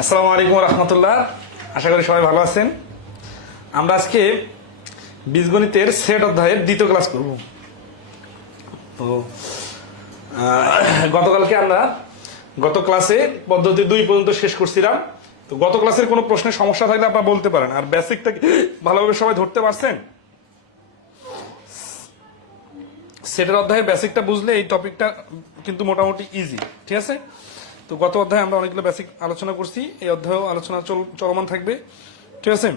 আসসালামু আলাইকুম রহমতুল্লাহ। আশা করি সবাই ভালো আছেন। আমরা আজকে বীজগণিতের সেট অধ্যায়ের দ্বিতীয় ক্লাস করব। তো গতকালকে আমরা গত ক্লাসে পদ্ধতি 2 পর্যন্ত শেষ করছিলাম। তো গত ক্লাসের কোনো প্রশ্নের সমস্যা থাকলে আপনারা বলতে পারেন। আর বেসিকটা ভালোভাবে সবাই ধরতে পারছেন? সেটের অধ্যায়ের বেসিকটা বুঝলে এই টপিকটা কিন্তু মোটামুটি ইজি, ঠিক আছে? তো গত অধ্যায়ে আমরা অনেকগুলো বেসিক আলোচনা করছি, এই অধ্যায়েও আলোচনা চলমান থাকবে, ঠিক আছে?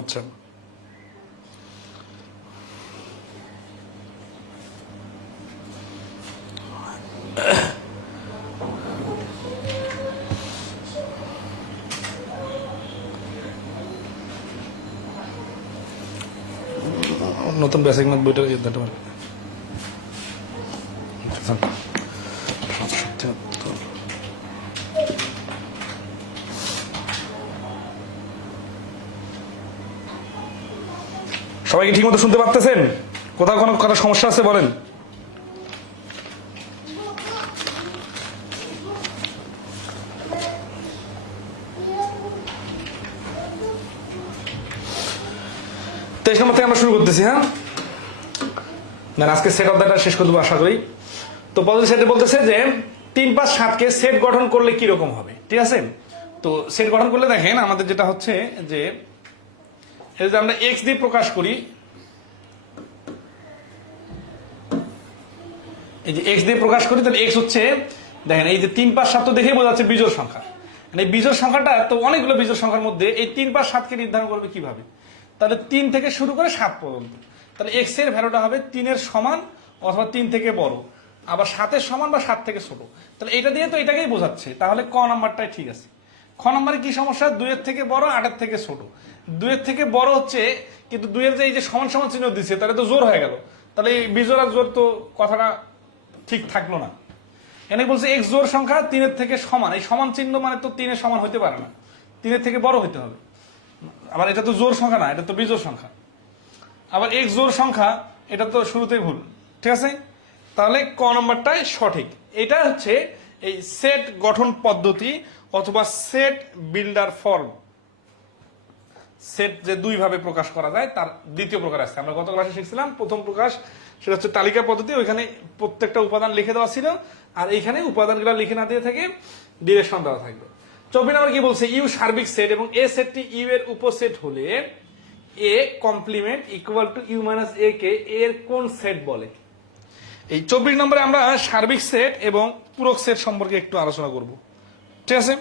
আচ্ছা, নতুন বেসিক ম্যাথ বইটা দিতে পারবে। সবাই কি ঠিক মতো শুনতে পারতেছেন? কোথাও কোনো কথা সমস্যা আছে বলেন। তেইশ নম্বর থেকে আমরা শুরু করতেছি। হ্যাঁ, আজকে সেট অধ্যায়টা শেষ করে দেবো আশা করি। তো পদ্ধতি সেটে বলতেছে যে 3, 5, 7কে সেট গঠন করলে কি রকম হবে, ঠিক আছে? তো সেট গঠন করলে দেখেন আমাদের যেটা হচ্ছে যে এই যে আমরা এক্স দিয়ে প্রকাশ করি, এই যে এক্স দিয়ে প্রকাশ করি, তাহলে এক্স হচ্ছে, দেখেন এই যে 3, 5, 7 তো দেখেই বোঝা যাচ্ছে বিজোড় সংখ্যা। এই বিজোড় সংখ্যাটা তো অনেকগুলো বিজোড় সংখ্যার মধ্যে এই 3, 5, 7কে নির্ধারণ করবে কিভাবে? তাহলে 3 থেকে শুরু করে 7 পর্যন্ত। তাহলে এক্স এর ভ্যালুটা হবে 3 এর সমান অথবা 3 থেকে বড়, আবার 7 এর সমান বা 7 থেকে ছোট। তাহলে এটা দিয়ে তো এটাকেই বোঝাচ্ছে। তাহলে ক নাম্বারটাই ঠিক আছে। খ নাম্বারে কি সমস্যা? 2 এর থেকে বড়, 8 এর থেকে ছোট। 2 এর থেকে বড় হচ্ছে, কিন্তু 2 এর যে এই যে সমান সমান চিহ্ন দিচ্ছে তাহলে তো জোর হয়ে গেল। তাহলে এই বিজোড় আর জোর তো কথাটা ঠিক থাকলো না। এনে বলছে এক্স জোড় সংখ্যা 3 এর থেকে সমান। এই সমান চিহ্ন মানে তো 3 এর সমান হতে পারে না, 3 এর থেকে বড় হতে হবে। আবার এটা তো জোড় সংখ্যা না, এটা তো বিজোড় সংখ্যা। আবার এক্স জোড় সংখ্যা, এটা তো শুরুতেই ভুল, ঠিক আছে? তাহলে ক নম্বরটাই সঠিক। এটা হচ্ছে এই সেট গঠন পদ্ধতি অথবা সেট বিল্ডার ফর্ম। সেট যে 2 ভাবে প্রকাশ করা যায় তার দ্বিতীয় প্রকার আছে। আমরা গত ক্লাসে শিখছিলাম প্রথম প্রকাশ, সেটা হচ্ছে তালিকা পদ্ধতি। ওইখানে প্রত্যেকটা উপাদান লিখে দেওয়া ছিল, আর এইখানে উপাদানগুলো লিখে না দিয়ে থেকে ডিরেকশন দেওয়া থাকবে। 24 নম্বর কি বলছে? ইউ সার্বিক সেট এবং এ সেটটি ইউ এর উপসেট হলে A complement equal to U minus A কে এর কোন সেট বলে? এই 24 নম্বরে আমরা সার্বিক সেট এবং পূরক সেট সম্পর্কে একটু আলোচনা করব, ঠিক আছে?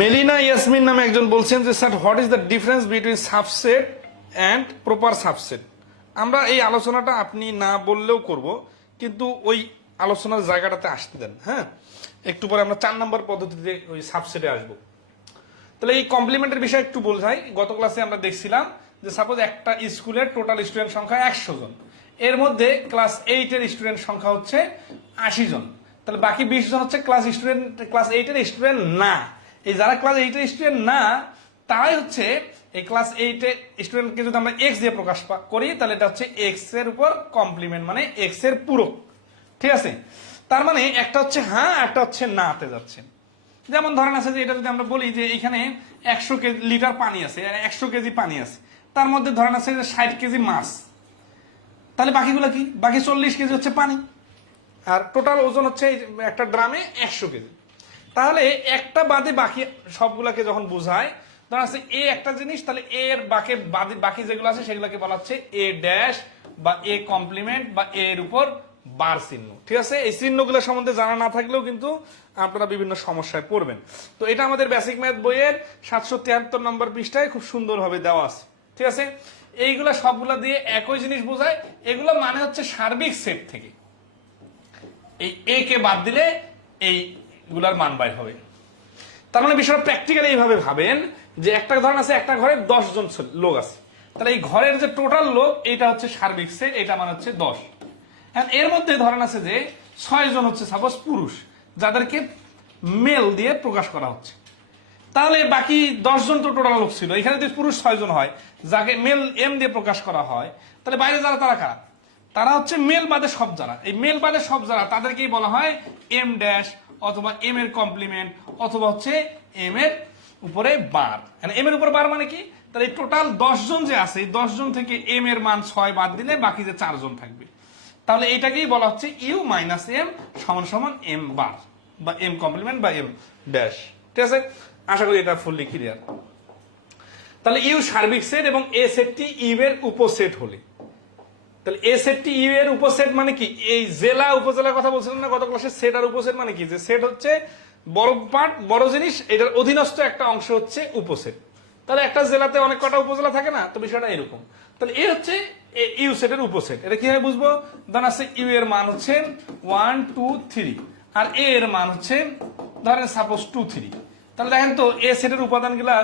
মেলিনা ইয়াসমিন নামে একজন বলছেন যে sir, what is the difference between subset and proper subset? আমরা এই আলোচনাটা আপনি না বললেও করব, কিন্তু ওই আলোচনার জায়গাটাতে আসতে দেন। হ্যাঁ, একটু পরে আমরা 4 নম্বর পদ্ধতিতে ওই সাবসেটে আসবো। তাহলে এই কমপ্লিমেন্টের বিষয়ে একটু বোঝাই। গত ক্লাসে আমরা দেখছিলাম যে সাপোজ একটা স্কুলের টোটাল স্টুডেন্ট সংখ্যা 100 জন, এর মধ্যে ক্লাস 8 এর স্টুডেন্ট সংখ্যা হচ্ছে 80 জন। তাহলে বাকি 20 জন হচ্ছে ক্লাস 8 এর স্টুডেন্ট না। এই যারা ক্লাস 8 এর স্টুডেন্ট না, তারাই হচ্ছে এই ক্লাস 8 এর স্টুডেন্টকে যদি আমরা এক্স দিয়ে প্রকাশ করি, তাহলে এটা হচ্ছে এক্স এর উপর কমপ্লিমেন্ট, মানে এক্স এর পূরক, ঠিক আছে? তার মানে একটা হচ্ছে হ্যাঁ, একটা হচ্ছে নাতে যাচ্ছে। যেমন ধরেন আছে যে এটা যদি আমরা বলি যে এখানে 100 লিটার পানি আছে, 100 কেজি পানি আছে, তার মধ্যে ধরেন আছে যে 60 কেজি মাছ, তাহলে বাকিগুলো কি? বাকি 40 কেজি হচ্ছে পানি, আর টোটাল ওজন হচ্ছে একটা ড্রামে 100 কেজি। তাহলে একটা বাদে বাকি সবগুলাকে যখন বোঝায়, ধরেন আছে এ একটা জিনিস, তাহলে এর বাকি যেগুলো আছে সেগুলোকে বলা হচ্ছে এ ড্যাশ বা এ কমপ্লিমেন্ট বা এর উপর বার চিহ্ন, ঠিক আছে? এই চিহ্নগুলো সম্বন্ধে জানা না থাকলেও কিন্তু আপনারা বিভিন্ন সমস্যায় পড়বেন। তো এটা আমাদের বেসিক ম্যাথ বইয়ের 773 নম্বর পৃষ্ঠায় খুব সুন্দরভাবে দেওয়া আছে, ঠিক আছে? এইগুলা সবগুলা দিয়ে একই জিনিস বোঝায়। এগুলো মানে হচ্ছে সার্বিক সেট থেকে এই এ কে বাদ দিলে এইগুলার মান বাইর হবে। তার মানে বিষয়টা প্র্যাকটিক্যালি এইভাবে ভাবেন যে একটা ধরেন আছে একটা ঘরে 10 জন লোক আছে, তাহলে এই ঘরের যে টোটাল লোক এটা হচ্ছে সার্বিক সেট, এটা মানে হচ্ছে 10। এর মধ্যে ধরেন আছে যে 6 জন হচ্ছে সাপোজ পুরুষ, যাদেরকে মেল দিয়ে প্রকাশ করা হচ্ছে। তাহলে বাকি 10 জন তো টোটাল লোক ছিল, এখানে যদি পুরুষ 6 জন হয়, যাকে মেল এম দিয়ে প্রকাশ করা হয়, তাহলে বাইরে যারা তারা কারা? তারা হচ্ছে মেল বাদে সব যারা, এই মেল বাদে সব যারা তাদেরকেই বলা হয় এম ড্যাশ অথবা এম এর কমপ্লিমেন্ট অথবা হচ্ছে এম এর উপরে বার। এম এর উপর বার মানে কি, তাহলে এই টোটাল 10 জন যে আছে, এই 10 জন থেকে এম এর মান 6 বাদ দিলে বাকি যে 4 জন থাকবে, তাহলে এটাকেই বলা হচ্ছে ইউ মাইনাস এম সমান সমান এম বার বা এম কমপ্লিমেন্ট বা এম ড্যাশ। ঠিক আছে, আশা করি এটা ফুললি ক্লিয়ার। তাহলে ইউ সার্বিক সেট এবং এ সেটটি ইউ এর উপসেট হলে, তাহলে এ সেটটি ইউ এর উপসেট মানে কি, এই জেলা উপজেলার কথা বলছিলাম না গত ক্লাসে, সেট আর উপসেট মানে কি, যে সেট হচ্ছে বড় পার্ট বড় জিনিস, এটার অধীনস্থ একটা অংশ হচ্ছে উপসেট। তাহলে একটা জেলাতে অনেক কটা উপজেলা থাকে না, তো বিষয়টা এরকম। তাহলে এ হচ্ছে ইউ সেটের উপসেট। এটা কিভাবে বুঝবো, ধরেন আছে ইউ এর মান হচ্ছে 1 2 3 আর এ এর মান হচ্ছে ধরেন সাপোজ 2 3। তাহলে দেখেন তো এ সেটের উপাদানগুলা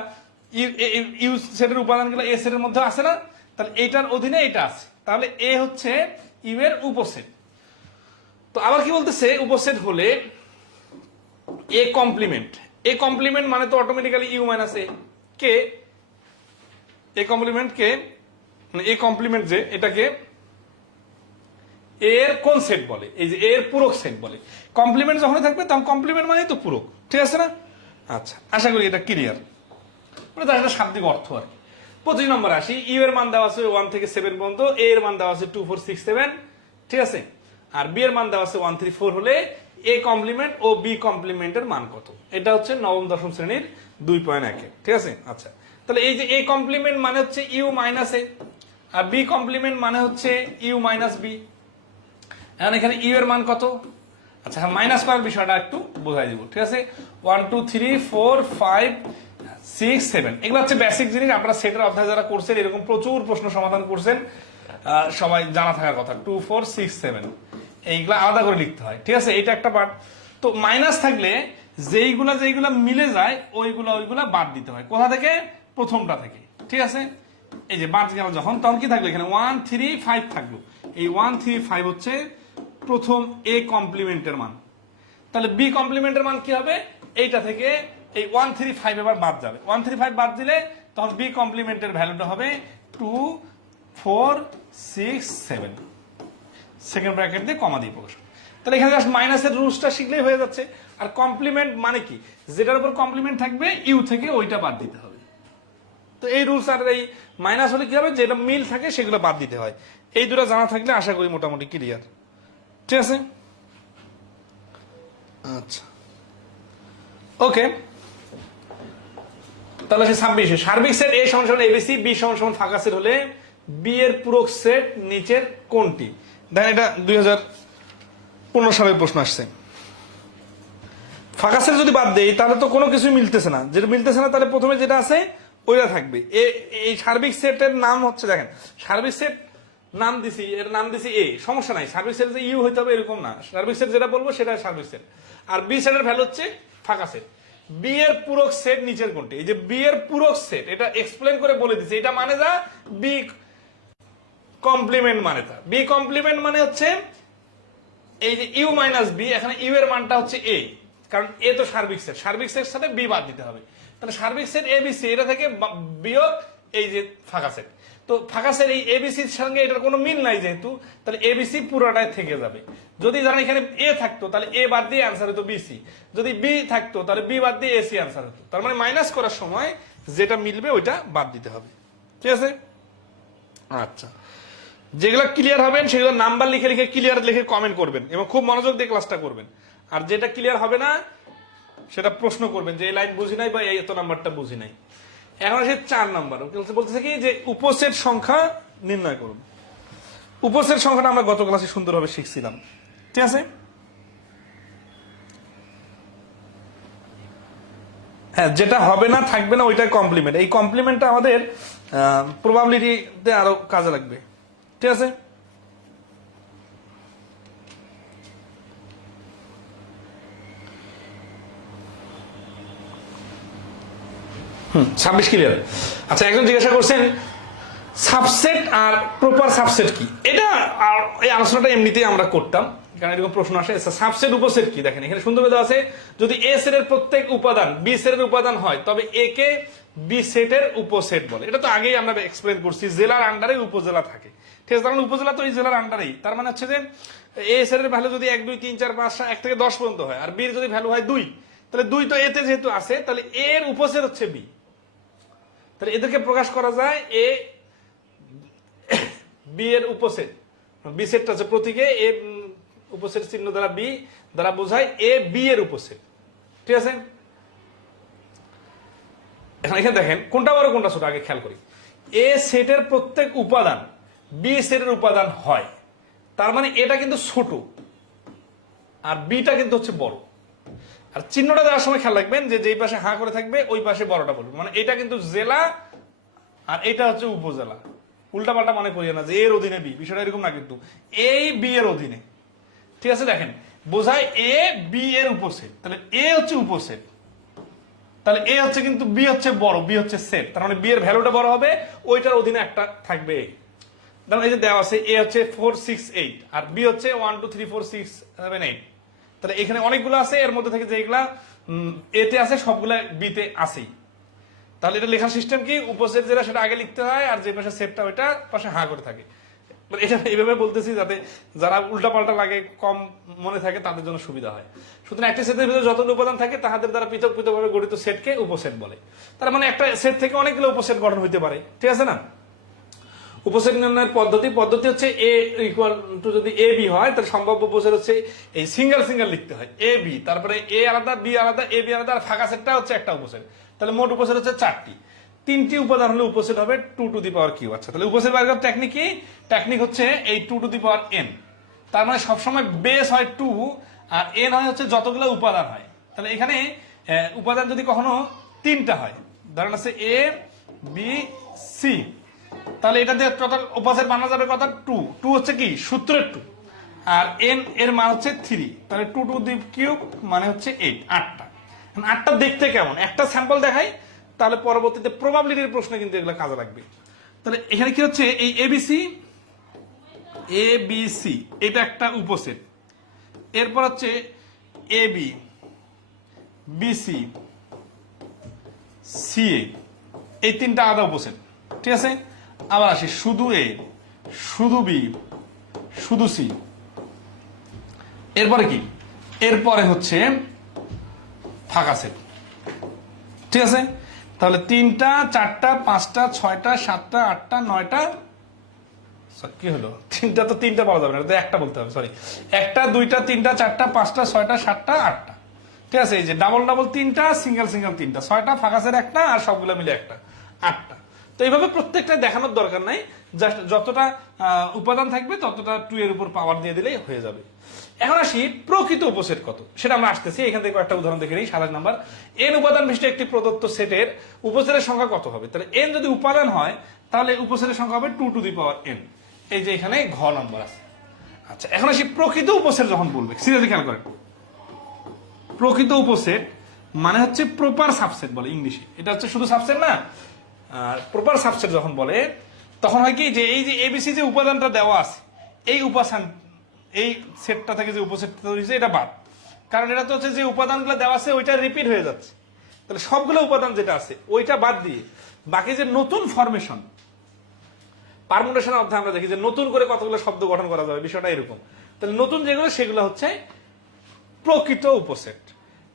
ইউ সেটের উপাদানগুলো এ সেটের মধ্যে আছে না, তাহলে এইটার অধীনে এটা আছে, তাহলে এ হচ্ছে ইউ এর উপসেট। তো আবার কি বলতেছে, উপসেট হলে এ কমপ্লিমেন্ট, এ কমপ্লিমেন্ট মানে তো অটোমেটিক্যালি ইউ মাইনাস এ কে, এ কমপ্লিমেন্ট কে মানে এ কমপ্লিমেন্ট যে এটাকে এর কোন সেট বলে, এই যে এর পূরক সেট বলে। কমপ্লিমেন্ট যখন থাকবে তখন কমপ্লিমেন্ট মানে তো পূরক, ঠিক আছে না? আচ্ছা, আশা করি এটা ক্লিয়ার। তার একটা শাব্দিক অর্থ আর কি। 25 নম্বর আসি, ইউ এর মান দেওয়া আছে 1 থেকে 7 পর্যন্ত, এ এর মান দেওয়া আছে 2 4 6 7, ঠিক আছে, আর বি এর মান দেওয়া আছে 1 3 4 হলে এ কমপ্লিমেন্ট ও বি কমপ্লিমেন্টের মান কত? এটা হচ্ছে নবম দশম শ্রেণীর 2.1, ঠিক আছে। আচ্ছা, তাহলে এই যে এ কমপ্লিমেন্ট মানে হচ্ছে ইউ মাইনাস এ আর বি কমপ্লিমেন্ট মানে হচ্ছে ইউ মাইনাস বি। এখন এখানে ইউ এর মান কত? আচ্ছা, মাইনাস করার বিষয়টা একটু বোঝাই দিব, ঠিক আছে। 1 2 3 4 5 6 7 এগুলো হচ্ছে বেসিক জিনিস। আপনারা সেটের অধ্যায় যারা করছেন এরকম প্রচুর প্রশ্ন সমাধান করছেন, সবাই জানা থাকার কথা। 2 4 6 7 এইগুলা আলাদা করে লিখতে হয়, ঠিক আছে, এটা একটা পার্ট। তো মাইনাস থাকলে যেইগুলা মিলে যায় ওইগুলা বাদ দিতে হয়। কোথা থেকে? প্রথমটা থেকে, ঠিক আছে। এই যে বাদ গেল যখন, তখন কি থাকলো? এখানে 1 3 5 থাকলো। এই 1 3 5 হচ্ছে প্রথম এ কমপ্লিমেন্টের মান। তাহলে বি কমপ্লিমেন্টের মান কি হবে? এইটা থেকে এই 1 3 5 এবার বাদ যাবে। 1 3 5 বাদ দিলে তখন বি কমপ্লিমেন্টের ভ্যালুটা হবে 2 4 6 7, সেকেন্ড ব্র্যাকেট দিয়ে কমা দিয়ে প্রকাশ। তাহলে এখানে জাস্ট মাইনাসের রুলসটা শিখলেই হয়ে যাচ্ছে। আর কমপ্লিমেন্ট মানে কি, যেটার উপর কমপ্লিমেন্ট থাকবে ইউ থেকে ওইটা বাদ দিতে হবে। তো এই রুলস আর এই মাইনাস হলে কি হবে, যেটা মিল থাকে সেগুলো বাদ দিতে হয়। এই দুটো জানা থাকলে আশা করি মোটামুটি ক্লিয়ার, ঠিক আছে। আচ্ছা, ওকে। তাহলে 26 সার্বিক সেট এ সমান সমান এবিসি, বি সমান সমান ফাঁকা সেট হলে বি এর পূরক সেট নিচের কোনটি? দেখেন এটা 2015 সালের প্রশ্ন আসছে। ফাঁকা সেট যদি বাদ দেই তাহলে তো কোনো কিছুই মিলতেছে না, যেটা মিলতেছে না তাহলে প্রথমে যেটা আছে ওইটা থাকবে। এই সার্বিক সেটের নাম হচ্ছে, দেখেন সার্বিক সেট নাম দিছি, এর নাম দিছি এ, সমস্যা নাই। সার্বিক সেট যে ইউ হইতে হবে এরকম না, সার্বিক সেট যেটা বলবো সেটা সার্বিক সেট। আর বি সেটের ভ্যালু হচ্ছে ফাঁকা সেট। বি এর পূরক সেট নিচের কোনটি? এই যে বি এর পূরক সেট, এটা এক্সপ্লেন করে বলে দিচ্ছে। এটা মানে যা বি কমপ্লিমেন্ট মানে তা। বি কমপ্লিমেন্ট মানে হচ্ছে এই যে ইউ মাইনাস বি, এখানে ইউ এর মানটা হচ্ছে এ, কারণ এ তো সার্বিক সেট, সার্বিক সেট সাথে বি বাদ দিতে হবে। তাহলে সার্বিক সেট এ বি সি, এটা থেকে বিয়োগ এই যে ফাঁকা সেট। তো ফাঁকা সেট এই এবিসির সঙ্গে এটার কোনো মিল নাই যেহেতু, তাহলে এবিসি পুরোটাই থেকে যাবে। যদি ধরেন এখানে এ থাকতো তাহলে এ বাদ দিয়ে অ্যান্সার হতো বিসি, যদি বি থাকতো তাহলে বি বাদ দিয়ে এসি অ্যান্সার হতো। তার মানে মাইনাস করার সময় যেটা মিলবে ওইটা বাদ দিতে হবে, ঠিক আছে। আচ্ছা, যেগুলো ক্লিয়ার হবেন সেগুলো নাম্বার লিখে লিখে ক্লিয়ার লিখে কমেন্ট করবেন এবং খুব মনোযোগ দিয়ে ক্লাসটা করবেন। আর যেটা ক্লিয়ার হবে না সেটা প্রশ্ন করবেন যে এই লাইন বুঝি নাই বা এই এত নাম্বারটা বুঝি নাই। এখন আসে 4 নাম্বার, বলতেছে কি যে উপসেট সংখ্যা নির্ণয় করুন। উপসেট সংখ্যাটা আমরা গত ক্লাসে সুন্দরভাবে শিখছিলাম, ঠিক আছে। হ্যাঁ, যেটা হবে না থাকবে না ওইটাই কমপ্লিমেন্ট। এই কমপ্লিমেন্টটা আমাদের প্রবাবিলিটিতে আরো কাজে লাগবে, ঠিক আছে। হুম, 26 ক্লিয়ার। আচ্ছা, একজন জিজ্ঞাসা করছেন সাবসেট আর প্রপার সাবসেট কি। এটা এই আলোচনাটা এমনিতেই আমরা করতাম, কারণ এরকম প্রশ্ন আসে। সাবসেট উপসেট কি দেখেন এখানে সুন্দর দেওয়া আছে, যদি এ সেটের প্রত্যেক উপাদান বি সেটের উপাদান হয় তবে এ কে বি সেটের উপসেট বলে। এটা তো আগেই আমরা এক্সপ্লেন করছি, জেলার আন্ডারে উপজেলা থাকে, ঠিক আছে, কারণ উপজেলা তো এই জেলার আন্ডারেই। তার মানে হচ্ছে যে এ সেটের ভ্যালু যদি 1 2 3 4 5 1 থেকে 10 পর্যন্ত হয়, আর বির যদি ভ্যালু হয় 2, তাহলে 2 তো এতে যেহেতু আছে, তাহলে এর উপসেট হচ্ছে বি। তাহলে এদেরকে প্রকাশ করা যায় এ বি এর উপসেট, বি সেটটা আছে প্রতীকে এ উপসেট চিহ্ন দ্বারা বি দ্বারা বোঝায় এ বি এর উপসেট, ঠিক আছে। এখন এখানে দেখেন কোনটা বড় কোনটা ছোট আগে খেয়াল করি। এ সেটের প্রত্যেক উপাদান বি সেটের উপাদান হয়, তার মানে এটা কিন্তু ছোট আর বিটা কিন্তু হচ্ছে বড়। আর চিহ্নটা দেওয়ার সময় খেয়াল রাখবেন যে যেই পাশে হাঁ করে থাকবে ওই পাশে বড়টা বলবে, মানে এটা কিন্তু জেলা আর এটা হচ্ছে উপজেলা। উল্টাপাল্টা মনে করি না যে এর অধীনে বি, বিষয়টা এরকম না, কিন্তু এই বি এর অধীনে, ঠিক আছে। দেখেন বোঝায় এ বি এর উপসেট, তাহলে এ হচ্ছে উপসেট, তাহলে এ হচ্ছে কিন্তু বি হচ্ছে বড়, বি হচ্ছে সেট, তার মানে বি এর ভ্যালুটা বড় হবে, ওইটার অধীনে একটা থাকবে। দেখুন এই যে দেওয়া আছে এ হচ্ছে 4 6 8 আর বি হচ্ছে 1 2 3 4 6 7 8, তাহলে এখানে অনেকগুলো আছে, এর মধ্যে থেকে যেগুলা এতে আছে সবগুলা বিতে আছেই। তাহলে এটা লেখার সিস্টেম কি, উপসেট যেটা সেটা আগে লিখতে হয়, আর যে পাশে সেটটা ওইটা পাশে হাঁ করে থাকে। এটা এইভাবে বলতেছি যাতে যারা উল্টাপাল্টা লাগে কম মনে থাকে তাদের জন্য সুবিধা হয়। সুতরাং একটা সেটের ভিতরে যতগুলো উপাদান থাকে তাদের দ্বারা পৃথক পৃথকভাবে গঠিত সেটকে উপসেট বলে। তার মানে একটা সেট থেকে অনেকগুলো উপসেট গঠন হতে পারে, ঠিক আছে না। উপসেট নির্ণয়ের পদ্ধতি হচ্ছে এ ইকুয়াল টু যদি এ বি হয় তাহলে সম্ভাব্য উপসেট হচ্ছে এই সিঙ্গেল সিঙ্গেল লিখতে হয়, এ বি, তারপরে এ আলাদা বি আলাদা এ বি আলাদা, আর ফাঁকা সেটটা হচ্ছে একটা উপসেট। তাহলে মোট উপসেট হচ্ছে 4টি, 3টি উপাদান হলে উপসেট হবে 2 টু দি পাওয়ার কিউ। আচ্ছা, তাহলে উপসেট বার করার টেকনিক কি? টেকনিক হচ্ছে এই 2 টু দি পাওয়ার n। তার মানে সবসময় বেস হয় 2 আর n হয় হচ্ছে যতগুলো উপাদান হয়। তাহলে এখানে উপাদান যদি কখনো 3টা হয়, ধরেন আছে এ বি সি, তাহলে এটা দিয়ে টোটাল উপসেট বানানো যাবে কত? 2। 2 হচ্ছে কি সূত্রের 2, আর n এর মান হচ্ছে 3, তাহলে 2 টু দি কিউব মানে হচ্ছে 8, 8টা। 8টা দেখতে কেমন একটা স্যাম্পল দেখাই, তাহলে পরবর্তীতে প্রবাবিলিটির প্রশ্নে কিন্তু এগুলো কাজে লাগবে। তাহলে এখানে কি হচ্ছে, এই এবিসি এটা একটা উপসেট, এরপর হচ্ছে এবি বিসি সিএ, এই 3টা আলাদা উপসেট, ঠিক আছে। আবার আসি শুধু এ, শুধু বি, শুধু সি, এরপরে কি, এরপরে হচ্ছে ফাঁকা সেট, ঠিক আছে। তাহলে 3টা 4টা 5টা 6টা 7টা 8টা 9টা, কি হলো 3টা তো 3টা পাওয়া যাবে না, তো একটা বলতে হবে, সরি, 1টা 2টা 3টা 4টা 5টা 6টা 7টা 8টা, ঠিক আছে। এই যে ডাবল ডাবল 3টা, সিঙ্গেল সিঙ্গেল 3টা, 6টা, ফাঁকা সেট একটা, আর সবগুলো মিলে একটা, 8টা। তো এইভাবে প্রত্যেকটা দেখানোর দরকার নাই, জাস্ট যতটা উপাদান থাকবে ততটা 2 এর উপর পাওয়ার দিয়ে দিলেই হয়ে যাবে। এখন আসি প্রকৃত উপসেট কত, সেটা আমরা আসতেছি। এখান থেকে একটা উদাহরণ দেখে নিই। 27 নাম্বার, n উপাদান বিশিষ্ট একটি প্রদত্ত সেটের উপসেটের সংখ্যা কত হবে? তাহলে n যদি উপাদান হয় তাহলে উপসেটের সংখ্যা হবে 2 টু দি পাওয়ার n। এই যে এখানে ঘ নম্বর আছে। আচ্ছা, এখন আসি প্রকৃত উপসেট যখন বলবে, সিরিয়াসলি খেয়াল করেন, প্রকৃত উপসেট মানে হচ্ছে প্রপার সাবসেট বলে ইংলিশে, এটা হচ্ছে শুধু সাবসেট না, আর প্রপার সাবসেট যখন বলে তখন হয় কি, যে এই যে এবিসি যে উপাদানটা দেওয়া আছে, এই উপাদান এই সেটটা থেকে যে উপসেট তৈরি হয়েছে এটা বাদ, কারণ এটা তো হচ্ছে যে উপাদানগুলো দেওয়া আছে ওইটা রিপিট হয়ে যাচ্ছে। তাহলে সবগুলো উপাদান যেটা আছে ওইটা বাদ দিয়ে বাকি যে নতুন ফরমেশন, পারমুটেশন অধ্যায়ে আমরা দেখি যে নতুন করে কতগুলো শব্দ গঠন করা যাবে, বিষয়টা এরকম। তাহলে নতুন যেগুলো সেগুলো হচ্ছে প্রকৃত উপসেট।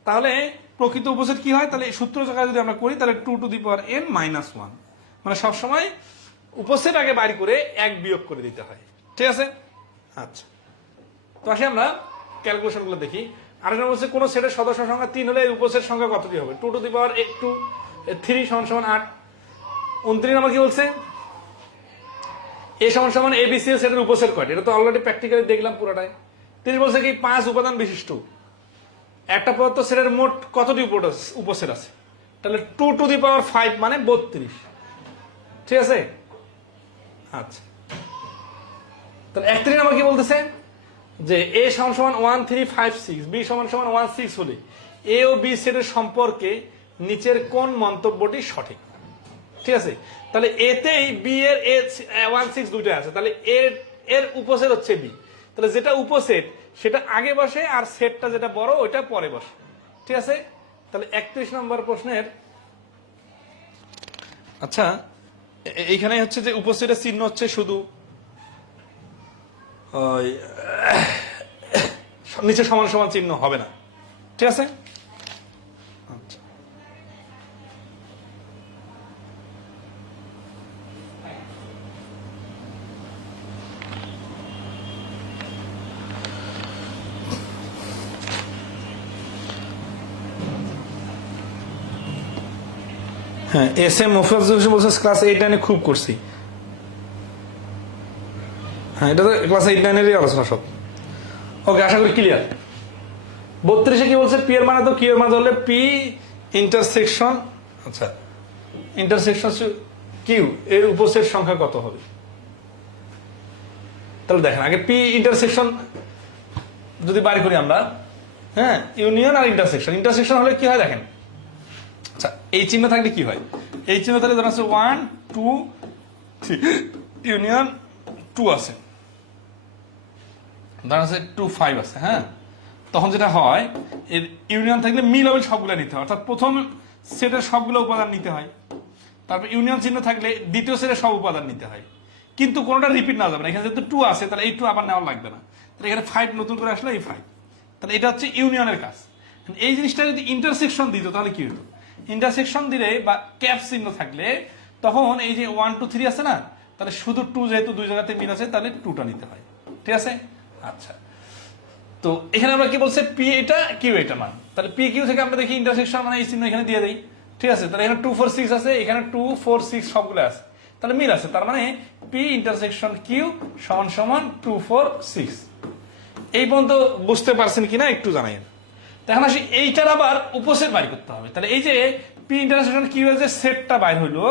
তাহলে প্রকৃত উপসেট কি হয়? তাহলে সূত্র জায়গায় যদি আমরা করি তাহলে 2 to the power n minus 1, মানে সবসময় উপসেট আগে বাইর করে 1 বিয়োগ করে দিতে হয়, ঠিক আছে। আচ্ছা, তো আসি আমরা ক্যালকুলেশন গুলো দেখি। আরেকটা বলছে কোন সেটের সদস্য সংখ্যা 3 হলে উপসেট সংখ্যা কতটি হবে? 2 টু দি পাওয়ার 3 সমান সমান 8। 29 নম্বর কি বলছে, এ সমান সমান এবিসি সেটের উপসেট কয়টি? এটা তো অলরেডি প্র্যাকটিক্যালি দেখলাম পুরোটাই। 30 বলছে কি 5 উপাদান বিশিষ্ট একটা পদার্থ সেটের মোট কতটি উপসেট আছে? তাহলে 2 টু দি পাওয়ার 5 মানে 32, ঠিক আছে। আচ্ছা, তাহলে 31 নম্বর কি বলতেছে, যে এ সমান সমান 1 3 5 6, বি সমান সমান 1 6 হলে এ ও বি সেটের সম্পর্কে নিচের কোন মন্তব্যটি সঠিক? ঠিক আছে, তাহলে এতেই বি এর 1 6 দুইটা আছে, তাহলে এর উপসেট হচ্ছে বি, তাহলে যেটা উপসেট সেটা আগে বসে, আর সেটটা যেটা বড় ওইটা পরে বসে। ঠিক আছে, তাহলে 31 নম্বর প্রশ্নের, আচ্ছা এইখানে হচ্ছে যে উপসেটের চিহ্ন হচ্ছে শুধু নিচে সমান সমান চিহ্ন হবে না। ঠিক আছে, হ্যাঁ এস এম মফিজুল হোসেন বলছে ক্লাস 8-9 খুব করছি। হ্যাঁ এটা তো ক্লাস 8-9-এরই আলোচনা সব। ওকে, আশা করি ক্লিয়ার। 32-এ কি বলছে, পি এর মানে তো কিউ এর মানে ধরলে পি ইন্টারসেকশন, আচ্ছা ইন্টারসেকশন কিউ এর উপসেট সংখ্যা কত হবে। তাহলে দেখেন আগে পি ইন্টারসেকশন যদি বাড়ি করি আমরা, হ্যাঁ ইউনিয়ন আর ইন্টারসেকশন, ইন্টারসেকশন হলে কি হয় দেখেন, আচ্ছা এই চিহ্ন থাকলে কি হয়, এই চিহ্ন থাকলে ধরুন আছে 1 2 3 ইউনিয়ন 2 আছে, ধরুন আছে 2 5 আছে। হ্যাঁ তখন যেটা হয় এর ইউনিয়ন থাকলে মিল হবে সবগুলো নিতে হয়, অর্থাৎ প্রথম সেটের সবগুলো উপাদান নিতে হয়, তারপর ইউনিয়ন চিহ্ন থাকলে দ্বিতীয় সেটের সব উপাদান নিতে হয়, কিন্তু কোনোটা রিপিট না যাবে না। এখানে যেহেতু 2 আছে তাহলে এই 2 আবার নেওয়া লাগবে না, তাহলে এখানে 5 নতুন করে আসলে এই 5, তাহলে এটা হচ্ছে ইউনিয়নের কাজ। এই জিনিসটা যদি ইন্টারসেকশন দিত তাহলে কি হতো, ইন্টারসেকশন দিলে বা ক্যাপ চিহ্ন থাকলে তখন এই যে 1 2 3 আছে না, তাহলে শুধু 2 যেহেতু দুই জায়গাতে মিল আছে তাহলে 2টা নিতে হয়। ঠিক আছে, আচ্ছা তো এখানে আমরা কি বলছে পি এটা কিউ এটা মান, তাহলে পি কিউ থেকে আমরা দেখি ইন্টারসেকশন মানে এই চিহ্ন এখানে দিয়ে দেই। ঠিক আছে, তাহলে এখানে 2 4 6 আছে, এখানে 2 4 6 সবগুলো আছে, তাহলে মিল আছে, তার মানে পি ইন্টারসেকশন কিউ সমান সমান 2 4 6। এই পর্যন্ত বুঝতে পারছেন কিনা একটু জানাইন। এখন আসি এইটার আবার উপসেট বাইর করতে হবে, তাহলে এই যে পি ইন্টারসেকশন কিউ এর যে সেটটা বাইর হইলো,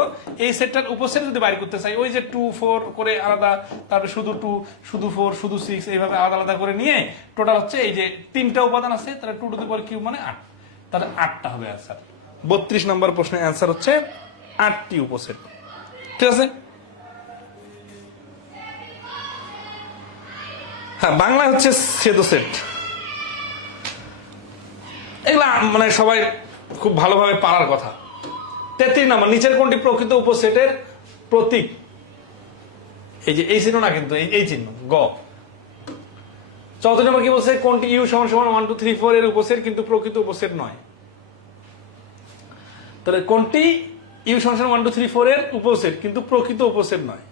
এই সেটটার উপসেট যদি বাইর করতে চাই ওই যে 2 4 করে আলাদা, তারপরে শুধু 2 শুধু 4 শুধু 6 এইভাবে আলাদা আলাদা করে নিয়ে টোটাল হচ্ছে এই যে 3টা উপাদান আছে, তাহলে 2 টু দি পাওয়ার কিউ মানে 8, তাহলে 8টা হবে অ্যান্সার। 32 নম্বর প্রশ্নের অ্যান্সার হচ্ছে 8টি উপসেট। ঠিক আছে, হ্যাঁ বাংলায় হচ্ছে সেট, এগুলা মানে সবাই খুব ভালোভাবে পারার কথা। 33 নম্বর, নিচের কোনটি প্রকৃত উপসেটের প্রতীক, এই যে এই চিহ্ন না কিন্তু এই চিহ্ন গ। 34 নম্বর কি বলছে, কোনটি ইউ সমান সমান 1 2 3 4 এর উপসেট কিন্তু প্রকৃত উপসেট নয়, তাহলে কোনটি ইউ সমান সমান 1 2 3 4 এর উপসেট কিন্তু প্রকৃত উপসেট নয়।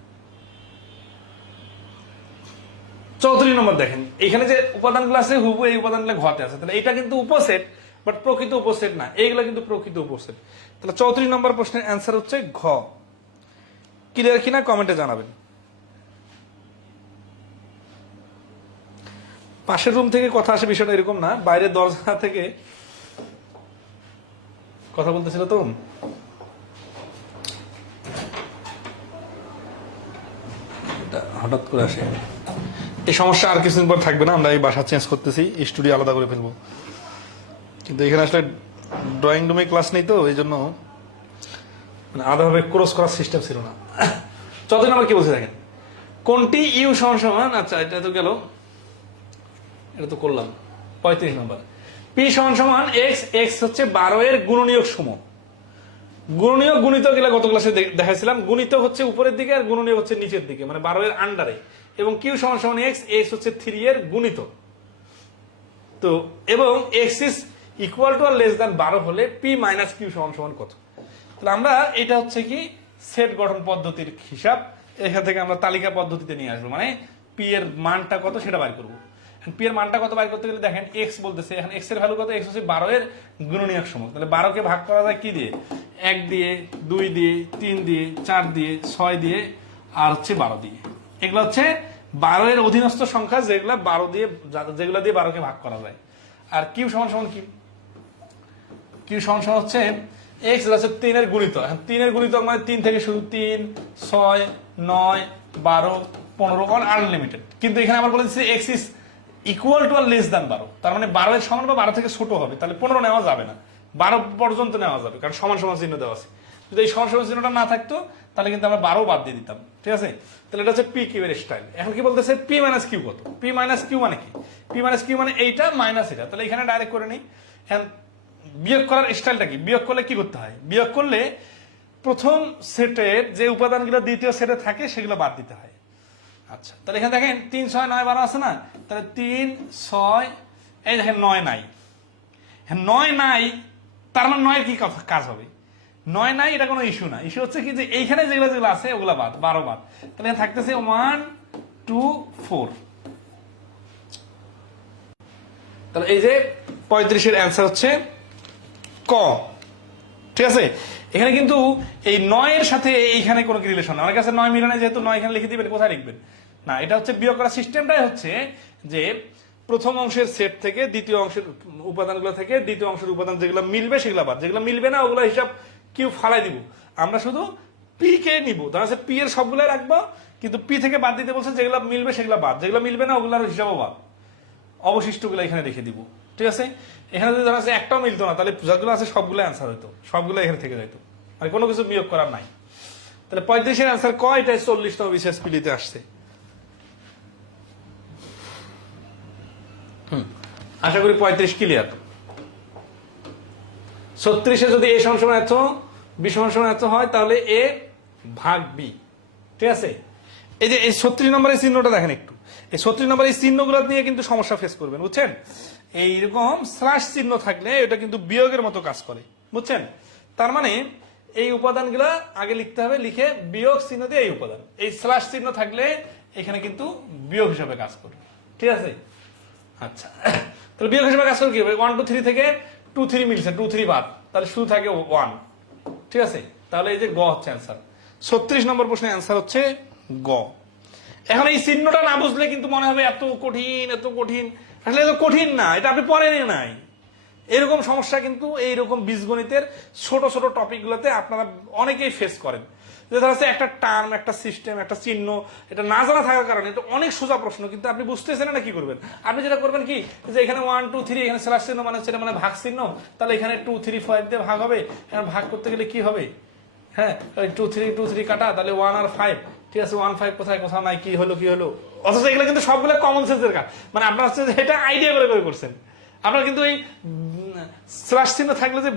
34 নম্বর দেখেন এখানে যে উপাদানগুলো আছে হুবহু এই উপাদানগুলো ঘতে আছে, তাহলে এটা কিন্তু উপসেট বাট প্রকৃত উপসেট না, এইগুলো কিন্তু প্রকৃত উপসেট। তাহলে 34 নম্বর প্রশ্নের অ্যান্সার হচ্ছে ঘ। ক্লিয়ার কিনা কমেন্টে জানাবেন। পাশের রুম থেকে কথা আসে বিষয়টা এরকম না, বাইরের দরজা থেকে কথা বলতেছিল তো, হঠাৎ করে আসে। এই সমস্যা আর কিছুদিন পর থাকবে না, আমরা এই বাসা চেঞ্জ করতেছি, স্টুডিও আলাদা করে ফেলবো, কিন্তু এখানে আসলে ড্রয়িং রুমে ক্লাস নেই তো এই জন্য মানে আলাদাভাবে ক্রস করার সিস্টেম ছিল না। 34 নম্বর কি বলছে দেখেন, কোনটি ইউ সমান সমান, আচ্ছা এটা তো গেল, এটা তো করলাম। 35 নম্বর, পি সমান সমান এক্স, এক্স হচ্ছে 12 এর গুণনীয়ক সমূহ। গুণনীয়ক গুণিতক এগুলা গত ক্লাসে দেখাইছিলাম, গুণিতক হচ্ছে উপরের দিকে আর গুণনীয়ক হচ্ছে নিচের দিকে, মানে 12 এর আন্ডারে, এবং কিউ সমান সমান এক্স, এক্স হচ্ছে 3 এর গুণিতক। তো এবং এক্স ইজ ইকুয়াল টু আর লেস দ্যান 12 হলে পি মাইনাস কিউ সমান সমান কত। তাহলে আমরা এটা হচ্ছে কি সেট গঠন পদ্ধতির হিসাব, এখান থেকে আমরা তালিকা পদ্ধতিতে নিয়ে আসবো, মানে পি এর মানটা কত সেটা বাইর করবো। পি এর মানটা কত বাইর করতে গেলে দেখেন এক্স বলতেছে, এখন এক্স এর ভ্যালু কত, এক্স হচ্ছে 12 এর গুণনীয়ক সমূহ, তাহলে 12 কে ভাগ করা যায় কি দিয়ে, 1 দিয়ে 2 দিয়ে 3 দিয়ে 4 দিয়ে 6 দিয়ে আর হচ্ছে 12 দিয়ে। এগুলো হচ্ছে 12 এর অধীনস্থ সংখ্যা যেগুলা 12 দিয়ে, যেগুলা দিয়ে 12 কে ভাগ করা যায়। আর কিউ সমান সমান কি, কিউ সমান সমান হচ্ছে এক্স আছে 3 এর গুণিতক, এখন 3 এর গুণিতক মানে 3 থেকে শুরু 3 6 9 12 15 অল আনলিমিটেড, কিন্তু এখানে আবার বলে দিচ্ছে এক্স ইজ ইকুয়াল টু আর লেস দ্যান 12, তার মানে 12 এর সমান বা 12 থেকে ছোট হবে, তাহলে 15 নেওয়া যাবে না, 12 পর্যন্ত নেওয়া যাবে কারণ সমান সমান চিহ্ন দেওয়া আছে। যদি এই সমান সমান চিহ্নটা না থাকতো তাহলে কিন্তু আমরা 12 বাদ দিয়ে দিতাম, ঠিক আছে? তাহলে এটা হচ্ছে পি কিউ এর স্টাইল। এখন কি বলতেছে পি মাইনাস কিউ কত? পি মাইনাস কিউ মানে কি? পি মাইনাস কিউ মানে এইটা মাইনাস এটা, তাহলে এখানে ডাইরেক্ট করে নিই। এখন বিয়োগ করার স্টাইলটা কি? বিয়োগ করলে কি করতে হয়? বিয়োগ করলে প্রথম সেটের যে উপাদানগুলো দ্বিতীয় সেটে থাকে সেগুলো বাদ দিতে হয়। আচ্ছা, তাহলে এখানে দেখেন 3 6 9 12 আছে না, তাহলে 3 6 এই দেখেন 9 নাই, হ্যাঁ 9 নাই, তার মানে 9 কি কাজ হবে? 9 নাই এটা কোনো ইস্যু না, ইস্যু হচ্ছে কি যে এইখানে যেগুলো যেগুলো আছে ওগুলা বাদ, 12 বাদ, তাহলে থাকতেছে 1 2 4। তাহলে এই যে 35 এর অ্যান্সার হচ্ছে ক, ঠিক আছে? এখানে কিন্তু এই 9 এর সাথে এইখানে কোনো রিলেশন না, আমার কাছে 9 মিলে না, যেহেতু 9 এখানে লিখে দিবেন, কোথায় লিখবেন না, এটা হচ্ছে বিয়োগ করার সিস্টেমটাই হচ্ছে যে প্রথম অংশের সেট থেকে দ্বিতীয় অংশের উপাদানগুলো থেকে দ্বিতীয় অংশের উপাদান যেগুলো মিলবে সেগুলো বাদ, যেগুলো মিলবে না ওগুলো হিসাব কিউ ফালাই দিব, আমরা শুধু পি কে নিব, তার মানে পি এর সবগুলো রাখবো, কিন্তু পি থেকে বাদ দিতে বলছে, যেগুলো মিলবে সেগুলো বাদ, যেগুলো মিলবে না ওগুলোর হিসাবও বাদ, অবশিষ্টগুলো এখানে রেখে দিব, ঠিক আছে? এখানে যদি ধরা একটাও মিলতো না তাহলে যেগুলো আছে সবগুলো অ্যান্সার হইতো, সবগুলো এখানে থেকে যাইতো, মানে কোনো কিছু বিয়োগ করার নাই। তাহলে 35 এর অ্যান্সার ক, এটা 40তম বিশেষ পিলিতে আসছে। আশা করি 35 ক্লিয়ার। 36 যদি এ সমান এত, বি সমান এত হয় তাহলে এ ভাগ বি, ঠিক আছে? এই যে এই 36 নম্বরের চিহ্নটা দেখেন একটু, এই 36 নম্বরের চিহ্নগুলো নিয়ে কিন্তু সমস্যা ফেস করবেন, বুঝছেন? এইরকম স্ল্যাশ চিহ্ন থাকলে এটা কিন্তু বিয়োগের মতো কাজ করে, বুঝছেন? তার মানে এই উপাদানগুলো আগে লিখতে হবে, লিখে বিয়োগ চিহ্ন দিয়ে এই উপাদান, এই স্ল্যাশ চিহ্ন থাকলে এখানে কিন্তু বিয়োগ হিসাবে কাজ করবে, ঠিক আছে? আচ্ছা, তাহলে বিয়োগ হিসাবে কাজ করে কি হবে? 1 2 3 থেকে 2 3 মিলছে, 2 3 বাদ, তাহলে শুধু থাকে 1, ঠিক আছে? তাহলে এই যে গ হচ্ছে অ্যান্সার। 36 নম্বর প্রশ্নের অ্যান্সার হচ্ছে গ। এখন এই চিহ্নটা না বুঝলে কিন্তু মনে হবে এত কঠিন, এত কঠিন, আসলে এত কঠিন না, এটা আপনি পড়েনই নাই। এরকম সমস্যা কিন্তু এইরকম বীজগণিতের ছোট ছোট টপিক গুলোতে আপনারা অনেকেই ফেস করেন, যে ধরা যাচ্ছে একটা টার্ম, একটা সিস্টেম, একটা চিহ্ন, এটা না জানা থাকার কারণে এটা অনেক সোজা প্রশ্ন, কিন্তু আপনি বুঝতেছেন না কি করবেন। আপনি যেটা করবেন কি, যে এখানে 1 2 3 এখানে স্ল্যাশ চিহ্ন মানে সেটা মানে ভাগ চিহ্ন, তাহলে এখানে 2 3 5 দিয়ে ভাগ হবে, এখন ভাগ করতে গেলে কি হবে, হ্যাঁ 2 3 কাটা, তাহলে 1 আর 5, ঠিক আছে? 1 5 কোথায়, কোথাও নাই, কি হলো কি হলো, অথচ এগুলো কিন্তু সবগুলো কমন সেন্সের কাজ, মানে আপনার হচ্ছে এটা আইডিয়া করে করে করছেন। আপনার কিন্তু এই স্ল্যাশ চিহ্ন থাকলে যে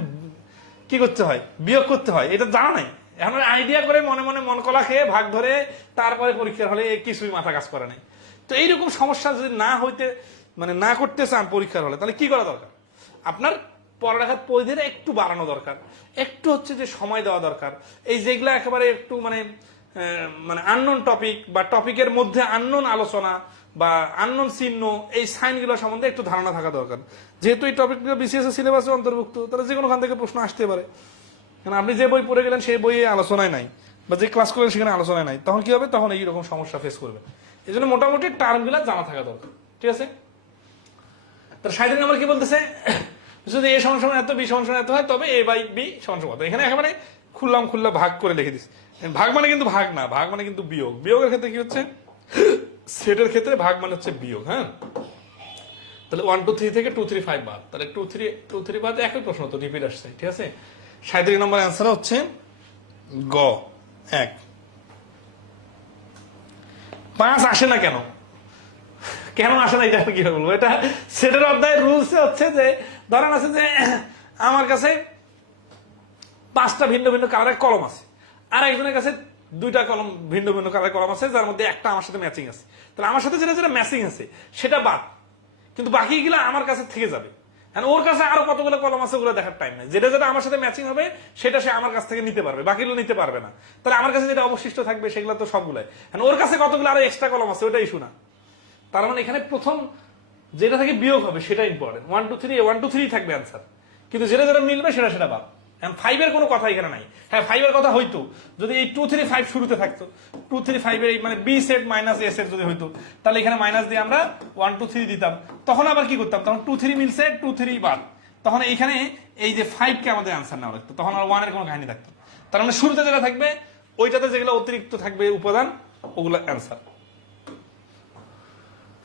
কি করতে হয়, বিয়োগ করতে হয়, এটা জানা নাই, এখন আইডিয়া করে মনে মনে মন কলা খেয়ে ভাগ ধরে তারপরে পরীক্ষার হলে কিছুই মাথা কাজ করে নাই। তো এইরকম সমস্যা যদি না হইতে, মানে না করতে চান পরীক্ষার হলে, তাহলে কি করা দরকার? আপনার পড়ালেখার পরিধিটা একটু বাড়ানো দরকার, একটু হচ্ছে যে সময় দেওয়া দরকার, এই যেগুলো একেবারে একটু মানে মানে আননোন টপিক বা টপিকের মধ্যে আননোন আলোচনা বা আননোন চিহ্ন, এই সাইনগুলো সম্বন্ধে একটু ধারণা থাকা দরকার। যেহেতু এই টপিকগুলো বিসিএস সিলেবাসে অন্তর্ভুক্ত, তাহলে যে কোনোখান থেকে প্রশ্ন আসতে পারে, কারণ আপনি যে বই পড়ে গেলেন সেই বইয়ে আলোচনায় নাই, বা যে ক্লাস করলেন সেখানে আলোচনায় নাই, তখন কি হবে? তখন এইরকম সমস্যা ফেস করবে। এই জন্য মোটামুটি টার্মগুলো জানা থাকা দরকার, ঠিক আছে? তার 37 নম্বর কি বলতেছে, যদি এ সমান এত, বি সমান এত হয় তবে এ বাই বি সমান কত। এখানে একেবারে খুল্লা ভাগ করে লিখে দিচ্ছে। ভাগ মানে কিন্তু ভাগ না, ভাগ মানে কিন্তু বিয়োগ। বিয়োগের ক্ষেত্রে কি হচ্ছে, সেটের ক্ষেত্রে ভাগ মানে হচ্ছে বিয়োগ, হ্যাঁ? তাহলে 1 2 3 থেকে 2 3 5 বাদ, তাহলে 2 3 বাদ, একই প্রশ্ন তো রিপিট আসছে, ঠিক আছে? 37 নম্বর অ্যান্সার হচ্ছে গ 1। 5 আসে না কেন, কেন আসে না এটা কি বলবো, এটা সেটের অধ্যায়ের রুলস হচ্ছে যে ধরেন আছে যে আমার কাছে 5টা ভিন্ন ভিন্ন কালারের কলম আছে, আর একজনের কাছে 2টা কলম ভিন্ন ভিন্ন কালারের কলম আছে, যার মধ্যে একটা আমার সাথে ম্যাচিং আছে, তাহলে আমার সাথে যেটা যেটা ম্যাচিং আছে সেটা বাদ, কিন্তু বাকিগুলো আমার কাছে থেকে যাবে। ওর কাছে আরো কতগুলো কলম আছে ওগুলো দেখার টাইম নাই, যেটা যেটা আমার সাথে ম্যাচিং হবে সেটা সে আমার কাছ থেকে নিতে পারবে, বাকিগুলো নিতে পারবে না। তাহলে আমার কাছে যেটা অবশিষ্ট থাকবে সেগুলো তো সবগুলাই, ওর কাছে কতগুলো আরো এক্সট্রা কলম আছে ওটা ইস্যু না। তার মানে এখানে প্রথম যেটা থেকে বিয়োগ হবে সেটা ইম্পর্টেন্ট, 1 2 3 1 2 3 থাকবে অ্যান্সার, কিন্তু যেটা যেটা মিলবে সেটা সেটা বাদ। 5 এর কোনো কথা এখানে নাই, হ্যাঁ 5 এর কথা হইতো যদি এই 2 3 5 শুরুতে থাকতো, 2 3 5 এর মানে বি সেট মাইনাস এ সেট যদি হইতো, তাহলে এখানে মাইনাস দিয়ে আমরা 1 2 3 দিতাম, তখন আবার কি করতাম, তখন 2 3 মিলছে 2 3 বাদ, তখন এইখানে এই যে 5 কে আমাদের অ্যান্সার নেওয়া লাগতো, তখন আর 1 এর কোনো কাহিনী থাকতো। তার মানে শুরুতে যেটা থাকবে ওইটাতে যেগুলো অতিরিক্ত থাকবে উপাদান ওগুলো অ্যান্সার।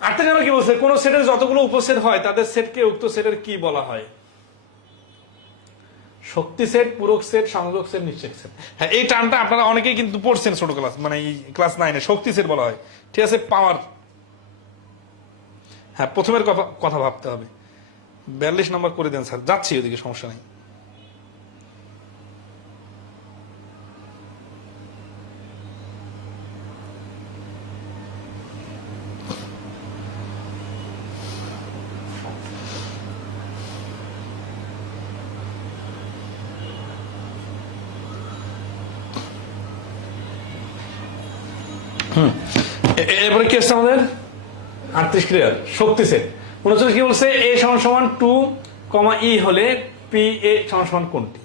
38 নম্বর কি বলছে, কোন সেটের যতগুলো উপসেট হয় তাদের সেটকে উক্ত সেটের কি বলা হয়? শক্তি সেট, পূরক সেট, সংযোগ সেট, নিশ্চয়ক সেট। হ্যাঁ, এই টার্মটা আপনারা অনেকেই কিন্তু পড়ছেন ছোট ক্লাস, মানে এই ক্লাস 9-এ শক্তি সেট বলা হয়। ঠিক আছে, পাওয়ার। হ্যাঁ, প্রথমের কথা ভাবতে হবে। 42 নম্বর করে দেন স্যার, যাচ্ছি ওদিকে, সমস্যা নেই। এরপরে কি আসছে আমাদের? 38 ক্লিয়ার। শক্তি সেট 39 কি বলছে? এ সমান সমান 2, ই হলে পি এ সমান সমান কোনটি?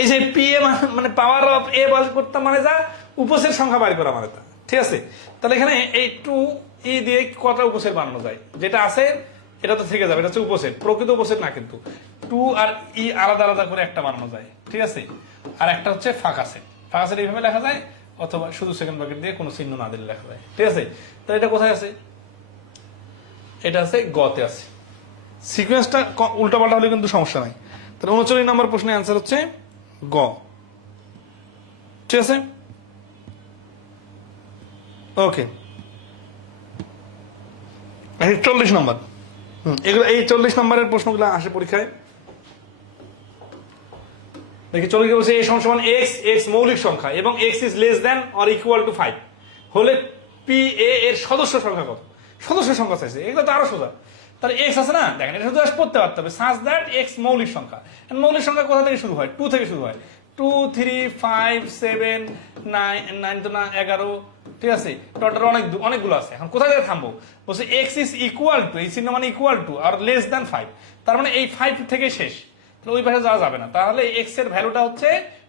এই যে পি এ মানে পাওয়ার অফ এ বল করতাম, মানে যা উপসেট সংখ্যা বাইর করা মানে তা। ঠিক আছে, তাহলে এখানে এই 2 ই দিয়ে কটা উপসেট বানানো যায়? যেটা আছে এটা তো থেকে যাবে, এটা হচ্ছে উপসেট, প্রকৃত উপসেট না কিন্তু। 2 আর ই আলাদা আলাদা করে একটা বানানো যায়। ঠিক আছে, আর একটা হচ্ছে ফাঁকা সেট। ফাঁকা সেট এইভাবে লেখা যায়, অথবা শুধু সেকেন্ড ব্র্যাকেট দিয়ে কোনো চিহ্ন না দিলে লেখা যায়। ঠিক আছে, তাহলে এটা কোথায় আছে? এটা আছে গতে আছে। সিকোয়েন্সটা উল্টাপাল্টা হলে কিন্তু সমস্যা নাই। তাহলে 39 নম্বর প্রশ্নের অ্যান্সার হচ্ছে গ। ঠিক আছে, ওকে। 40 নম্বর, এগুলো এই 40 নম্বরের প্রশ্নগুলো আসে পরীক্ষায়। দেখি 40 বলছে এ সমান এক্স, এক্স মৌলিক সংখ্যা এবং x is less than or equal two 5 হলে পি এ এর সদস্য সংখ্যা কত? সদস্য সংখ্যা চাইছে, এগুলো তো আরো সোজা। তাহলে এক্স আছে না, দেখেন এটা শুধু পড়তে পারতে হবে, সাজ দ্যাট এক্স মৌলিক সংখ্যা। মৌলিক সংখ্যা কোথা থেকে শুরু হয়? 2 থেকে শুরু হয়। 2, 3, 5, 7, 9 তো না 11। ঠিক আছে, টোটাল অনেকগুলো আছে। এখন কোথা থেকে থামবো? বলছে এক্স ইজ ইকুয়াল টু, এই চিহ্ন মানে ইকুয়াল টু আর লেস দেন 5, তার মানে এই 5 থেকে শেষ, তাহলে ওই পাশে যাওয়া যাবে না। তাহলে এক্স এর ভ্যালুটা হচ্ছে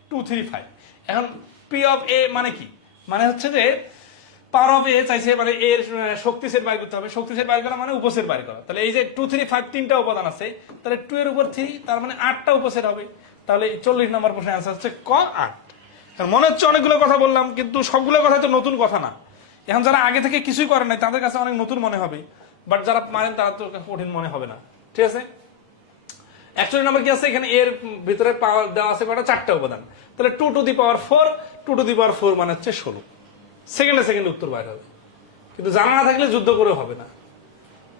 2, 3, 5। এখন পি অফ এ মানে কি? মানে হচ্ছে যে পাওয়ার অফ এ চাইছে, মানে এর শক্তি সেট বাইর করতে হবে। শক্তি সেট বাইর করা মানে উপসেট বাইর করা। তাহলে এই যে 2, 3, 5 তিনটা উপাদান আছে, তাহলে 2 এর উপর 3, তার মানে 8টা উপসেট হবে। তাহলে 40 নম্বর প্রশ্নের অ্যান্সার হচ্ছে ক, 8। মনে হচ্ছে অনেকগুলো কথা বললাম, কিন্তু সবগুলো কথা তো নতুন কথা না। এখন যারা আগে থেকে কিছুই করেন নাই তাদের কাছে অনেক নতুন মনে হবে, বাট যারা পারেন তারা তো কঠিন মনে হবে না। ঠিক আছে, 41 নম্বর কি আছে? এখানে এর ভিতরে পাওয়ার দেওয়া আছে কটা? 4টা উপাদান। তাহলে 2 to the power 4, 2 to the পাওয়ার 4 মানে হচ্ছে 16। সেকেন্ডে উত্তর বাইর হবে, কিন্তু জানা না থাকলে যুদ্ধ করে হবে না।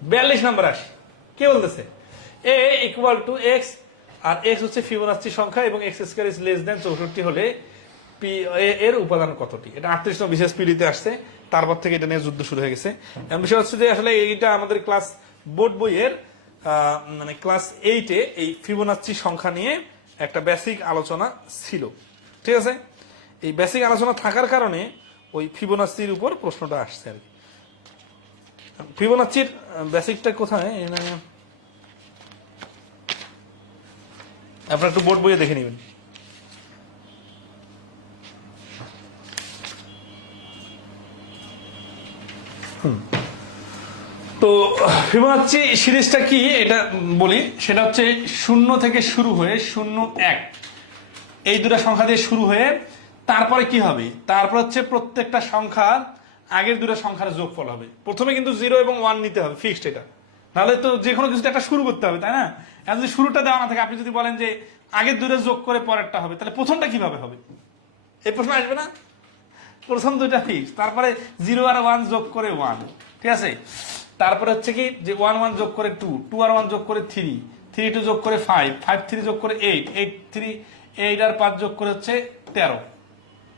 42 নম্বর আসি, কে বলতেছে? এ ইকুয়াল টু এক্স, আর এক্স হচ্ছে ফিবোনাচ্চি সংখ্যা এবং X square is less than 64 হলে পি এর উপাদান কতটি? এটা 38 নম্বর বিশেষ পিডিতে আসছে, তারপর থেকে এটা নিয়ে যুদ্ধ শুরু হয়ে গেছে। এমন বিষয় হচ্ছে যে আসলে এইটা আমাদের ক্লাস বোর্ড বইয়ের মানে ক্লাস 8-এ এই ফিবোনাচ্চি সংখ্যা নিয়ে একটা বেসিক আলোচনা ছিল। ঠিক আছে, এই বেসিক আলোচনা থাকার কারণে ওই ফিবোনাচ্চির উপর প্রশ্নটা আসছে আর কি। ফিবোনাচ্চির বেসিকটা কোথায় আপনার একটু বোর্ড বইয়ে দেখে নেবেন। তো ফিবোনাচ্চি সিরিজটা কি এটা বলি, সেটা হচ্ছে 0 থেকে শুরু হয়ে 0, 1 এই দুটা সংখ্যা দিয়ে শুরু হয়ে তারপরে কি হবে? তারপর হচ্ছে প্রত্যেকটা সংখ্যার আগের দুটো সংখ্যার যোগফল হবে। প্রথমে কিন্তু 0 এবং 1 নিতে হবে, ফিক্সড এটা, নাহলে তো যে কোনো কিছু একটা শুরু করতে হবে, তাই না? এখন যদি শুরুটা দেওয়া না থাকে, আপনি যদি বলেন যে আগের দুটো যোগ করে পরেরটা হবে, তাহলে প্রথমটা কিভাবে হবে? এই প্রশ্ন আসবে না? প্রথম দুইটা ফিক্স, তারপরে 0 আর 1 যোগ করে 1। ঠিক আছে, তারপরে হচ্ছে কি যে 1, 1 যোগ করে 2, 2 আর 1 যোগ করে 3, 3, 2 যোগ করে 5, 5, 3 যোগ করে 8, 8, 3, 8 আর 5 যোগ করে হচ্ছে 13।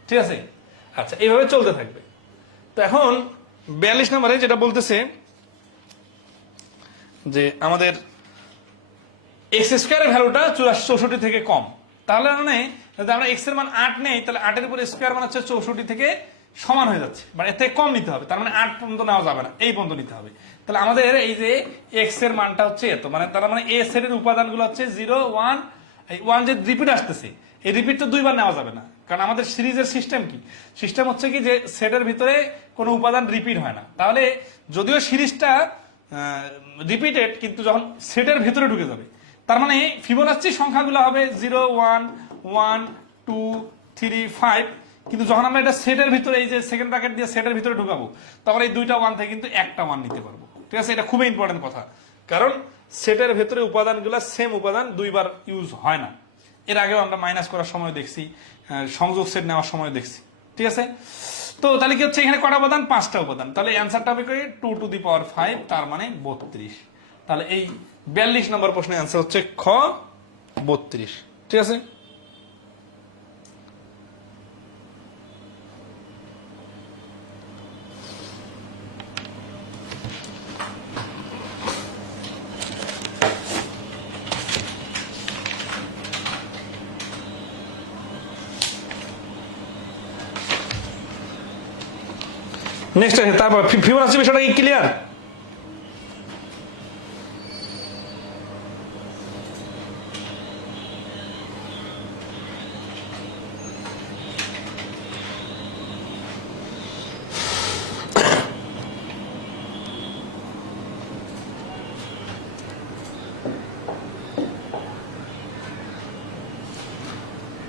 ঠিক আছে, আচ্ছা এইভাবে চলতে থাকবে। তো এখন 42 নম্বরে যেটা বলতেছে যে আমাদের এক্স স্কোয়ারের ভ্যালুটা 64 থেকে কম, তাহলে মানে যদি আমরা এক্স এর মান 8 নেই, তাহলে 8 এর উপর স্কোয়ার মান হচ্ছে 64 থেকে সমান হয়ে যাচ্ছে, মানে এর থেকে কম নিতে হবে। তার মানে 8 পর্যন্ত নেওয়া যাবে না, এই পর্যন্ত নিতে হবে। তাহলে আমাদের এই যে এক্স এর মানটা হচ্ছে এত, মানে তার মানে এ সেটের উপাদানগুলো হচ্ছে 0, 1, এই 1 যে রিপিট আসতেছে, এই রিপিট তো দুইবার নেওয়া যাবে না, কারণ আমাদের সিরিজের সিস্টেম কি? সিস্টেম হচ্ছে কি যে সেটের ভিতরে কোনো উপাদান রিপিট হয় না। তাহলে যদিও সিরিজটা রিপিটেড, কিন্তু যখন সেটের ভিতরে ঢুকে যাবে, তার মানে ফিবোনাচ্চি সংখ্যাগুলো হবে 0, 1, 1, 2, 3, 5, কিন্তু যখন আমরা এটা সেটের ভিতরে এই যে সেকেন্ড ব্র্যাকেট দিয়ে সেটের ভিতরে ঢুকাবো, তখন এই দুইটা 1 থেকে কিন্তু একটা 1 নিতে পারবো। ঠিক আছে, এটা খুবই ইম্পর্টেন্ট কথা, কারণ সেটের ভেতরে উপাদানগুলো সেম উপাদান দুইবার ইউজ হয় না। এর আগেও আমরা মাইনাস করার সময় দেখছি, সংযোগ সেট নেওয়ার সময় দেখছি, ঠিক আছে। তো তাহলে কি হচ্ছে, এখানে কটা উপাদান, 5টা উপাদান, তাহলে অ্যান্সারটা হবে 2⁵, তার মানে 32। তাহলে এই 42 নম্বর প্রশ্নের অ্যান্সার হচ্ছে খ 32, ঠিক আছে। নেক্সট আছে, তারপর ফিবোনাচি বিষয়টা কি ক্লিয়ার?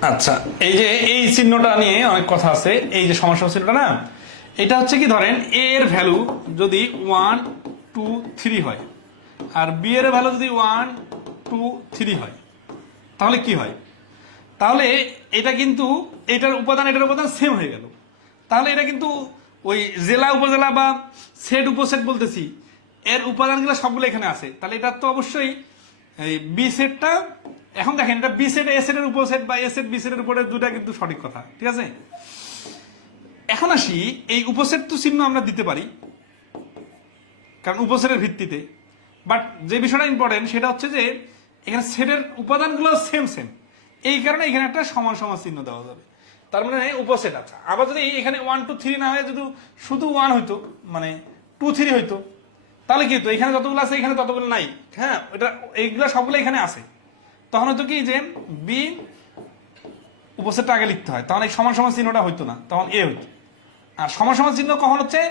আচ্ছা, এই যে এই চিহ্নটা নিয়ে অনেক কথা আছে। এই যে সমস্যা চিহ্নটা না, এটা হচ্ছে কি, ধরেন এ এর ভ্যালু যদি 1 2 3 হয় আর বি এর ভ্যালু যদি 1 2 3 হয়, তাহলে কি হয়? তাহলে এটা কিন্তু এটার উপাদান এটার উপাদান সেম হয়ে গেল। তাহলে এটা কিন্তু ওই জেলা উপজেলা বা সেট উপসেট বলতেছি, এর উপাদানগুলো সবগুলো এখানে আছে। তাহলে এটা তো অবশ্যই এই বি সেটটা, এখন দেখেন এটা বি সেট এ সেটের উপসেট বা এ সেট বি সেটের উপরে, দুটা কিন্তু সঠিক কথা, ঠিক আছে। এখন আসি, এই উপসেট তো চিহ্ন আমরা দিতে পারি কারণ উপসেটের ভিত্তিতে, বাট যে বিষয়টা ইম্পর্টেন্ট সেটা হচ্ছে যে এখানে সেটের উপাদানগুলো সেম সেম, এই কারণে এখানে একটা সমান সমান চিহ্ন দেওয়া যাবে। তার মানে উপসেট। আচ্ছা, আবার যদি এখানে 1 2 3 না হয়, যদি শুধু 1 হইতো, মানে 2 3 হইতো, তাহলে কি হতো, এখানে যতগুলো আছে এখানে ততগুলো নাই, হ্যাঁ, এটা এইগুলো সবগুলো এখানে আছে, তখন হয়তো কি যে বি উপসেটটা আগে লিখতে হয়, তখন এই সমান সমান চিহ্নটা হইতো না, তখন এ হইতো। আর সমান সমান চিহ্ন কখন হচ্ছে,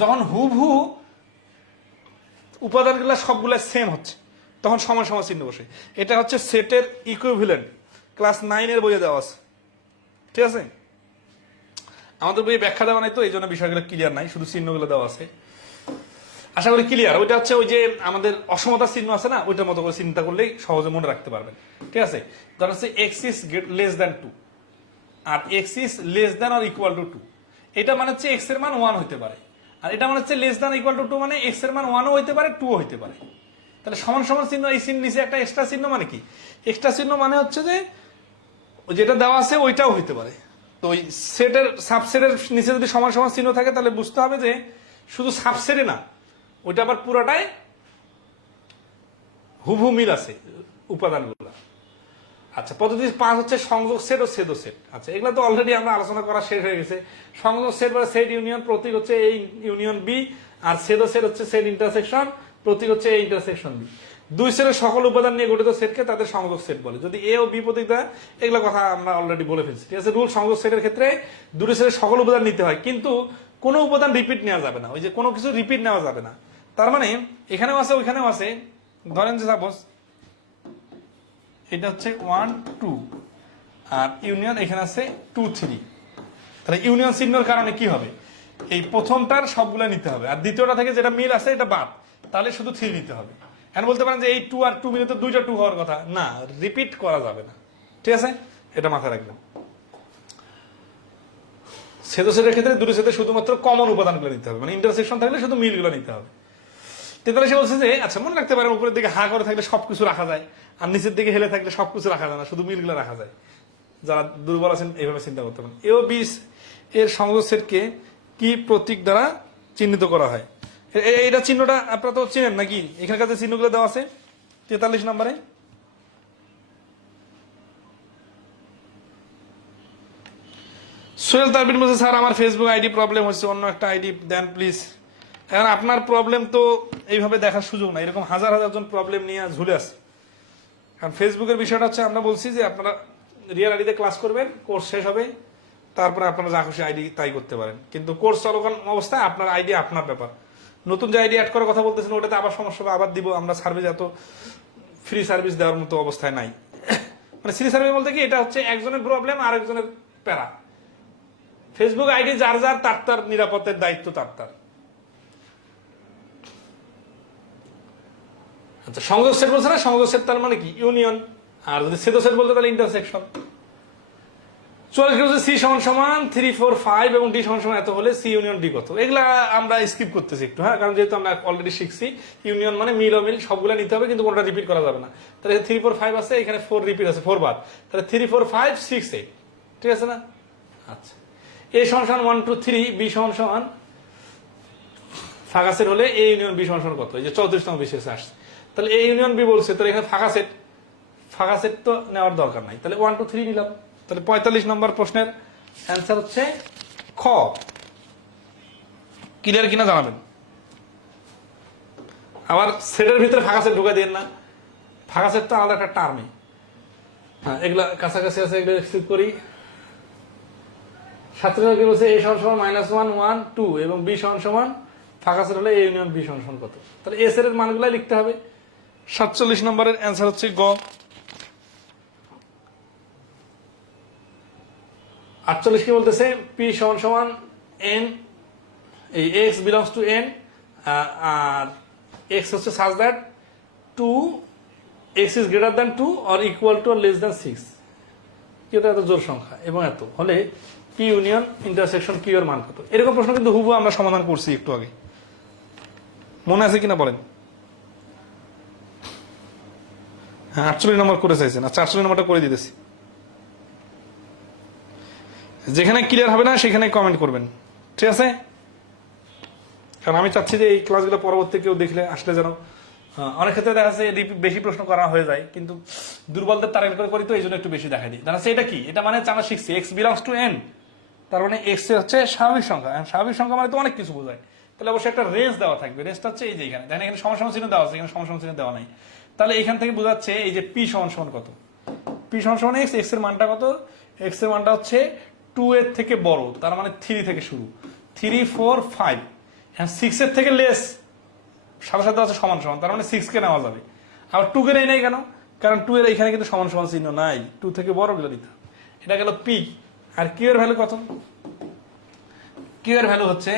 যখন হুবহু উপাদানগুলো সবগুলো সেম হচ্ছে, তখন সমান সমান চিহ্ন বসে। এটা হচ্ছে সেটের ইকুইভ্যালেন্ট, ক্লাস 9 এর বইয়ে দেওয়া আছে, ঠিক আছে। আমাদের বইয়ে ব্যাখ্যা দেওয়া নাই, তো এই জন্য বিষয়গুলো ক্লিয়ার নাই, শুধু চিহ্নগুলো দেওয়া আছে। আশা করি ক্লিয়ার। ওইটা হচ্ছে ওই যে আমাদের অসমতার চিহ্ন আছে না, ওইটার মতো করে চিন্তা করলেই সহজে মনে রাখতে পারবেন, ঠিক আছে। ধর হচ্ছে এক্স ইজ লেস দ্যান 2 আর x is less than or equal to 2, এটা মানে হচ্ছে এক্স এর মান 1 হইতে পারে, আর এটা মানে হচ্ছে লেস দ্যান ইকুয়াল টু 2 মানে এক্স এর মান 1ও হইতে পারে 2ও হইতে পারে। তাহলে সমান সমান চিহ্ন, এই চিহ্ন নিচে একটা এক্সট্রা চিহ্ন মানে কি, এক্সট্রা চিহ্ন মানে হচ্ছে যে যেটা দেওয়া আছে ওইটাও হইতে পারে। তো ওই সেটের সাবসেটের নিচে যদি সমান সমান চিহ্ন থাকে, তাহলে বুঝতে হবে যে শুধু সাবসেটে না, ওইটা আবার পুরাটাই হুবহু মিল আছে উপাদানগুলো। আচ্ছা, পদ্ধতি 5 হচ্ছে সংযোগ সেট ও ছেদ সেট। আচ্ছা, এগুলো তো অলরেডি আমরা আলোচনা করা শেষ হয়ে গেছে। সংযোগ সেট বা সেট ইউনিয়ন, প্রতীক হচ্ছে এই ইউনিয়ন বি, আর ছেদ সেট হচ্ছে সেট ইন্টারসেকশন, প্রতীক হচ্ছে এই ইন্টারসেকশন বি। দুই সেটের সকল উপাদান নিয়ে গঠিত সেটকে তাদের সংযোগ সেট বলে। যদি এ ও বি প্রতীক দেয়, এগুলো কথা আমরা অলরেডি বলে ফেলছি, ঠিক আছে। রুল, সংযোগ সেটের ক্ষেত্রে দুটো সেটের সকল উপাদান নিতে হয়, কিন্তু কোনো উপাদান রিপিট নেওয়া যাবে না, ওই যে কোনো কিছু রিপিট নেওয়া যাবে না। তার মানে এখানেও আছে ওইখানেও আছে। ধরেন যে সাপোজ এটা হচ্ছে 1 2 আর ইউনিয়ন এখানে আছে 2 3, তাহলে ইউনিয়ন চিহ্নের কারণে কি হবে, এই প্রথমটার সবগুলো নিতে হবে, আর দ্বিতীয়টা থেকে যেটা মিল আছে এটা বাদ, তাহলে শুধু 3 নিতে হবে। এখন বলতে পারেন যে এই 2 আর 2 মিলে তো দুইটা 2 হওয়ার কথা না, রিপিট করা যাবে না, ঠিক আছে, এটা মাথায় রাখবেন। ছেদ সেটের ক্ষেত্রে দুটো সেটে শুধুমাত্র কমন উপাদানগুলো নিতে হবে, মানে ইন্টারসেকশন থাকলে শুধু মিলগুলো নিতে হবে। তাহলে সে বলছে যে আচ্ছা, মনে রাখতে পারেন উপরের দিকে হা করে থাকলে সবকিছু রাখা যায়, আর নিচের দিকে হেলে থাকলে সবকিছু রাখা যায় না, শুধু মিলগুলো রাখা যায়। যারা দুর্বল আছেন এইভাবে চিন্তা করতে পারেন। এ ও বি এর সংযোগ সেটকে কি প্রতীক দ্বারা চিহ্নিত করা হয়? এইটা চিহ্নটা আপনারা তো চিনেন নাকি, এখানকার যে চিহ্নগুলো দেওয়া আছে 43 নম্বরে। সোহেল তারবিন বলছে, স্যার আমার ফেসবুক আইডি প্রবলেম হচ্ছে, অন্য একটা আইডি দেন প্লিজ। এখন আপনার প্রবলেম তো এইভাবে দেখার সুযোগ নাই, এরকম হাজার হাজার জন প্রবলেম নিয়ে ঝুলে আছে। কারণ ফেসবুকের বিষয়টা হচ্ছে, আমরা বলছি যে আপনারা রিয়েল আইডিতে ক্লাস করবেন, কোর্স শেষ হবে, তারপরে আপনারা যা খুশি আইডি তাই করতে পারেন, কিন্তু কোর্স চলমান অবস্থায় আপনার আইডি আপনার ব্যাপার। নতুন যে আইডি অ্যাড করার কথা বলতেছেন, ওটাতে আবার সমস্যা হবে, আবার দিব আমরা সার্ভিস, এত ফ্রি সার্ভিস দেওয়ার মতো অবস্থায় নাই। মানে ফ্রি সার্ভিস বলতে কি, এটা হচ্ছে একজনের প্রবলেম আর একজনের প্যারা। ফেসবুক আইডি যার যার, তার তার নিরাপত্তার দায়িত্ব তার তার। আচ্ছা, সংযোগ সেট বলছে না, সংযোগ সেট তার মানে কি ইউনিয়ন, আর যদি ছেদ সেট বলতে তাহলে ইন্টারসেকশন। 44 সি সমান সমান 3 4 5 এবং ডি সমান সমান এত হলে সি ইউনিয়ন ডি কত? এগুলা আমরা স্কিপ করতেছি একটু, হ্যাঁ, কারণ যেহেতু আমরা অলরেডি শিখছি ইউনিয়ন মানে মিল ও মিল সবগুলা নিতে হবে, কিন্তু কোনটা রিপিট করা যাবে না। তাহলে 3 4 5 আছে, এখানে 4 রিপিট আছে 4 বার, তাহলে 3 4 5 6 8, ঠিক আছে না? আচ্ছা, এ সমান সমান 1 2 3, বি সমান সমান ফাঁকা সেট হলে এ ইউনিয়ন বি সমান সমান কত? এই যে 34তম বিশেষে আসছে, তাহলে এ ইউনিয়ন বি বলছে, তাহলে এখানে ফাঁকা সেট তো নেওয়ার দরকার নাই, তাহলে 1 2 3 নিলাম। তাহলে 45 নম্বর প্রশ্নের অ্যান্সার হচ্ছে খ। ক্লিয়ার কিনা জানাবেন। আবার সেটের ভিতরে ফাঁকা সেট ঢুকাই দেন না, ফাঁকা সেট তো আলাদা একটা টার্মে। হ্যাঁ, এগুলা কাছাকাছি আছে, এগুলো এক্সিট করি। ছাত্ররা কি বলছে? এ সমান সমান -1 1 2 এবং বি সমান সমান ফাঁকা সেট হলে এ ইউনিয়ন বি সমান সমান কত? তাহলে এ সেটের মানগুলো লিখতে হবে। 47 নম্বরের অ্যান্সার হচ্ছে গ। 48 কি বলতেছে? পি সমান সমান এন, এই এক্স বিলংস টু এন, আর এক্স হচ্ছে such that 2 X is greater than 2 or equal to or less than 6, এটা এত জোড় সংখ্যা এবং এত হলে পি ইউনিয়ন ইন্টারসেকশন কিউ এর মান কত? এরকম প্রশ্ন কিন্তু হুবহু আমরা সমাধান করছি একটু আগে, মনে আছে কিনা বলেন? হ্যাঁ, 48 নম্বর করে চাইছেন। আচ্ছা, 48 নম্বরটা করে দিতেছি। যেখানে ক্লিয়ার হবে না সেখানে কমেন্ট করবেন, ঠিক আছে? কারণ আমি চাচ্ছি যে এই ক্লাসগুলো পরবর্তী কেউ দেখলে আসলে যেন, অনেক ক্ষেত্রে দেখা যাচ্ছে বেশি প্রশ্ন করা হয়ে যায়, কিন্তু দুর্বলদের টার্গেট করে করি, তো এই জন্য একটু বেশি দেখাই দিই। দেখা যাচ্ছে এটা কি? এটা মানে আমরা শিখছি এক্স বিলংস টু এন, তার মানে এক্স হচ্ছে স্বাভাবিক সংখ্যা। স্বাভাবিক সংখ্যা মানে তো অনেক কিছু বোঝায়, তাহলে অবশ্যই একটা রেঞ্জ দেওয়া থাকবে। রেঞ্জটা হচ্ছে এই যে এখানে দেখেন, এখানে সমান সমান চিহ্ন দেওয়া আছে, এখানে সমান সমান চিহ্ন দেওয়া নাই। তাহলে এখান থেকে বোঝাচ্ছে এই যে পি সমান সমান কত? পি সমান সমান এক্স, এক্স এর মানটা কত? এক্স এর মানটা হচ্ছে 2 এর থেকে বড়, তার মানে 3 থেকে শুরু, 3 4 5, হ্যাঁ 6 এর থেকে লেস, সাথে সাথে আছে সমান সমান, তার মানে 6 কে নেওয়া যাবে। আবার 2 কে নেই নাই কেন? কারণ 2 এর এখানে কিন্তু সমান সমান চিহ্ন নাই, 2 থেকে বড় গুলো দিতে হবে। এটা গেল পি। আর কিউ এর ভ্যালু কত? কিউ এর ভ্যালু হচ্ছে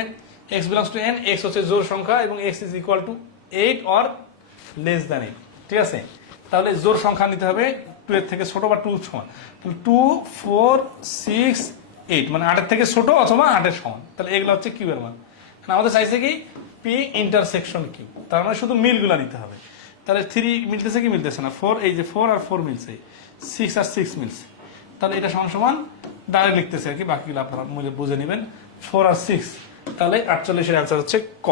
x belongs to N, x হচ্ছে জোড় সংখ্যা এবং x is equal to 8 or less than 8, ঠিক আছে? তাহলে জোড় সংখ্যা নিতে হবে 2 এর থেকে ছোট বা 2 সমান, 2 4 6 8, মানে 8 এর থেকে ছোট অথবা 8 এর সমান। তাহলে এগুলো হচ্ছে কিউ এর মান। আমাদের চাইছে কি? পি ইন্টারসেকশন কিউ, তার মানে শুধু মিলগুলা নিতে হবে। তাহলে 3 মিলতেছে কি মিলতেছে না? 4, এই যে 4 আর 4 মিলছে, 6 আর 6 মিলছে, তাহলে এটা সমান সমান ডাইরেক্ট লিখতেছে আর কি, বাকিগুলো আপনারা মূল্য বুঝে নেবেন। 4 আর 6, তাহলে 48 এর অ্যান্সার হচ্ছে ক।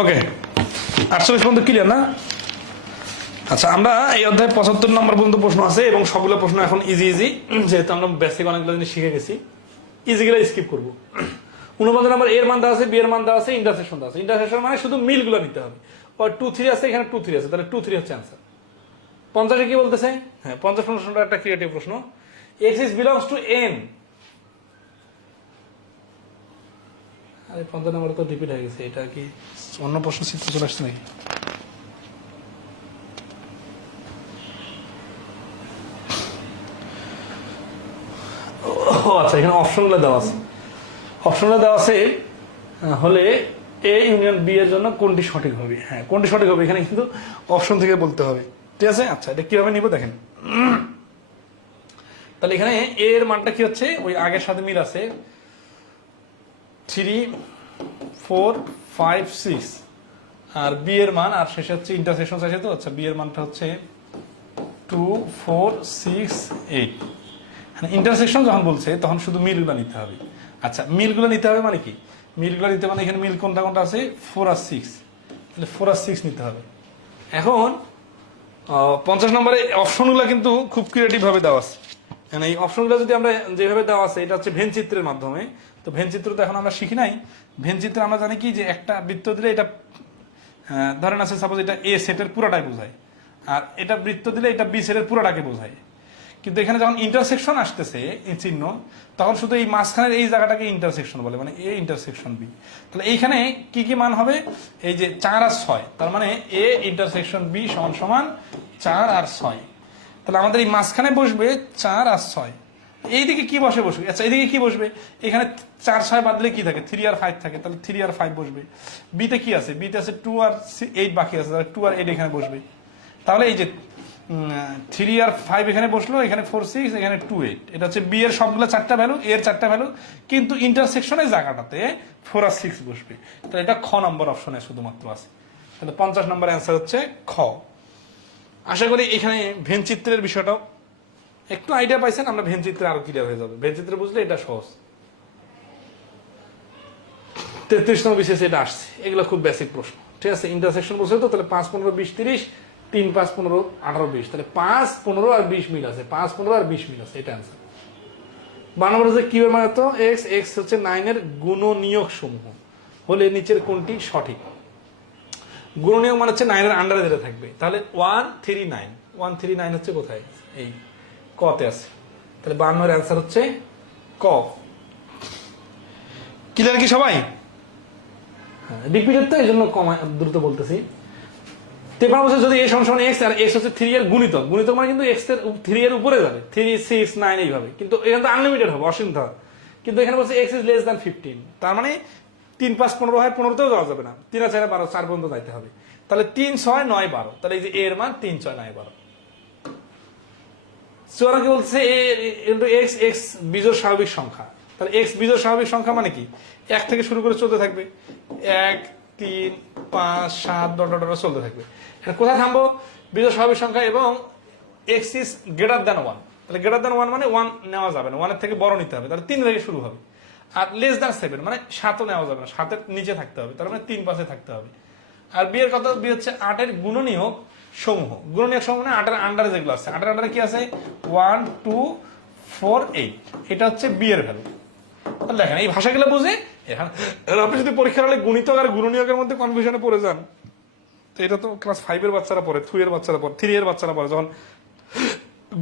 ওকে, 48 পর্যন্ত ক্লিয়ার না? আচ্ছা, আমরা এই অধ্যায় 75 নম্বর পর্যন্ত প্রশ্ন আছে এবং সবগুলো প্রশ্ন এখন ইজি, যেহেতু আমরা বেসিক অনেকগুলো জিনিস শিখে গেছি, ইজিগুলো স্কিপ করবো। 49 নম্বর এর মান দেওয়া আছে, বি এর মান দেওয়া আছে, ইন্টারসেকশন দেওয়া আছে। ইন্টারসেকশন মানে শুধু মিলগুলো নিতে হবে। 2 3 আছে, এখানে 2 3 আছে, তাহলে 2 3 হচ্ছে অ্যান্সার। 50 কি বলতেছে? হ্যাঁ, 50 প্রশ্নটা একটা ক্রিয়েটিভ প্রশ্ন। X is belongs to N, আরে 50 নম্বর তো রিপিট হয়ে গেছে, এটা কি অন্য প্রশ্ন চিত্র চলে আসছে নাকি? আচ্ছা, এখানে অপশনগুলো দেওয়া আছে। অপশনগুলো দেওয়া আছে হলে এ ইউনিয়ন বি এর জন্য কোনটি সঠিক হবে? হ্যাঁ, কোনটি সঠিক হবে এখানে কিন্তু অপশন থেকে বলতে হবে, ঠিক আছে? আচ্ছা, এটা কিভাবে নিব দেখেন। তাহলে এখানে এ এর মানটা কি হচ্ছে? ওই আগের সাথে মিল আছে, 3 4 5 6, আর বি এর মান, আর শেষে হচ্ছে ইন্টারসেকশন চাইছে তো। আচ্ছা, বি এর মানটা হচ্ছে 2 4 6 8। ইন্টারসেকশন যখন বলছে তখন শুধু মিলগুলো নিতে হবে। আচ্ছা, মিলগুলো নিতে হবে মানে কি? মিলগুলো নিতে মানে এখানে মিল কোনটা কোনটা আছে? 4 আর 6, তাহলে 4 আর 6 নিতে হবে। এখন 50 নম্বরে অপশনগুলো কিন্তু খুব ক্রিয়েটিভ ভাবে দেওয়া আছে। মানে এই অপশনগুলো যদি আমরা যেভাবে দেওয়া আছে, এটা হচ্ছে ভেন চিত্রের মাধ্যমে। তো ভেন চিত্র তো এখন আমরা শিখি নাই। ভেন চিত্রে আমরা জানি কি যে একটা বৃত্ত দিলে এটা ধরেন আছে, সাপোজ এটা এ সেটের পুরাটাই বোঝায়, আর এটা বৃত্ত দিলে এটা বি সেটের পুরোটাকে বোঝায়। কিন্তু এখানে যখন ইন্টারসেকশন আসতেছে এই চিহ্ন, তখন শুধু এই মাঝখানের এই জায়গাটাকে ইন্টারসেকশন বলে, মানে এ ইন্টারসেকশন বি। তাহলে এইখানে কি কি মান হবে, এই যে 4 আর 6, তার মানে এ ইন্টারসেকশন বি সমান সমান 4 আর 6। তাহলে আমাদের এই মাঝখানে বসবে 4 আর 6। এইদিকে কি বসবে, আচ্ছা এইদিকে কি বসবে, এখানে 4 6 বাদলে কি থাকে, 3 আর 5 থাকে, তাহলে 3 আর 5 বসবে। বিতে কি আছে, বিতে আছে 2 আর 8 বাকি আছে, তাহলে 2 আর 8 এখানে বসবে। তাহলে এই যে 3 আর 5 এখানে বসলো, এখানে 4 6, এখানে 2 8, এটা হচ্ছে বি এর সবগুলো 4টা ভ্যালু, এর 4টা ভ্যালু, কিন্তু ইন্টারসেকশনের জায়গাটাতে 4 আর 6 বসবে। তাহলে এটা খ নম্বর অপশনে শুধুমাত্র আছে। তাহলে 50 নম্বর অ্যান্সার হচ্ছে খ। আশা করি এখানে ভেন চিত্রের বিষয়টাও একটু আইডিয়া পাইছেন, আমরা ভেন চিত্রে আরো ক্লিয়ার হয়ে যাবে। ভেন চিত্রে বুঝলে এটা সহজ। 33 নম্বর বিশেষ এটা আসছে, এগুলো খুব বেসিক প্রশ্ন, ঠিক আছে। ইন্টারসেকশন বসে তো, তাহলে 5 15 20 30, 3 5 15 18 20, তাহলে 5 15 আর 20 মিল আছে, 5 15 আর 20 মিল আছে, এটা অ্যান্সার। 12 নম্বর হচ্ছে কিউবের মান তো এক্স, এক্স হচ্ছে 9 এর গুণনীয়ক সমূহ হলে নিচের কোনটি সঠিক। গুণনীয়ক মানে হচ্ছে 9 এর আন্ডারে যেটা থাকবে, তাহলে 139, 139 হচ্ছে কোথায়, এই কতে আছে। তাহলে 52 এর অ্যান্সার হচ্ছে ক। ক্লিয়ার কি সবাই? রিপিটেড তো এই জন্য দ্রুত বলতেছি। 53 বছর যদি এ সমান এক্স আর এক্স হচ্ছে 3 এর গুণিতক, গুণিতক মানে কিন্তু এক্স এর 3 এর উপরে যাবে, 3 6 9 এইভাবে, কিন্তু এখানে তো আনলিমিটেড হবে, অসীম হবে। কিন্তু এখানে বলছে এক্স ইজ লেস দ্যান 15, তার মানে 3 5 15 হয়, 15তেও যাওয়া যাবে না, 3 আর 4 12, 4 পর্যন্ত যাইতে হবে। তাহলে 3 6 9 12, তাহলে এই যে এর মান 3 6 9 12। সুতরাং কি বলছে, এ ইনটু এক্স, এক্স বিজোড় স্বাভাবিক সংখ্যা, তাহলে এক্স বিজোড় স্বাভাবিক সংখ্যা মানে কি, 1 থেকে শুরু করে চলতে থাকবে, 1 3 5 7 ডট ডট চলতে থাকবে। কোথায় থামবো, বিজোড় স্বাভাবিক সংখ্যা এবং এক্স ইজ গ্রেটার দ্যান 1, তাহলে গ্রেটার দ্যান 1 মানে 1 নেওয়া যাবে না, 1 এর থেকে বড় নিতে হবে, তাহলে 3 থেকে শুরু হবে। আর লেস দ্যান 7 মানে 7ও নেওয়া যাবে না, 7 এর নিচে থাকতে হবে, তার মানে 3 পাশে থাকতে হবে। আর বি এর কথা, বি হচ্ছে 8 এর গুণনীয়ক সমূহ, গুণনীয়ক সমূহ মানে 8 এর আন্ডারে যেগুলো আছে, 8 এর আন্ডারে কি আছে 1 2 4 8, এটা হচ্ছে বি এর ভ্যালু। তাহলে দেখেন এই ভাষাগুলো বুঝে এখানে আপনি যদি পরীক্ষার হলে গুণিতক আর গুণনীয়কের মধ্যে কনফিউশনে পড়ে যান, তো এটা তো ক্লাস 5 এর বাচ্চারা পড়ে, 2 এর বাচ্চারা পড়ে, 3 এর বাচ্চারা পড়ে, যখন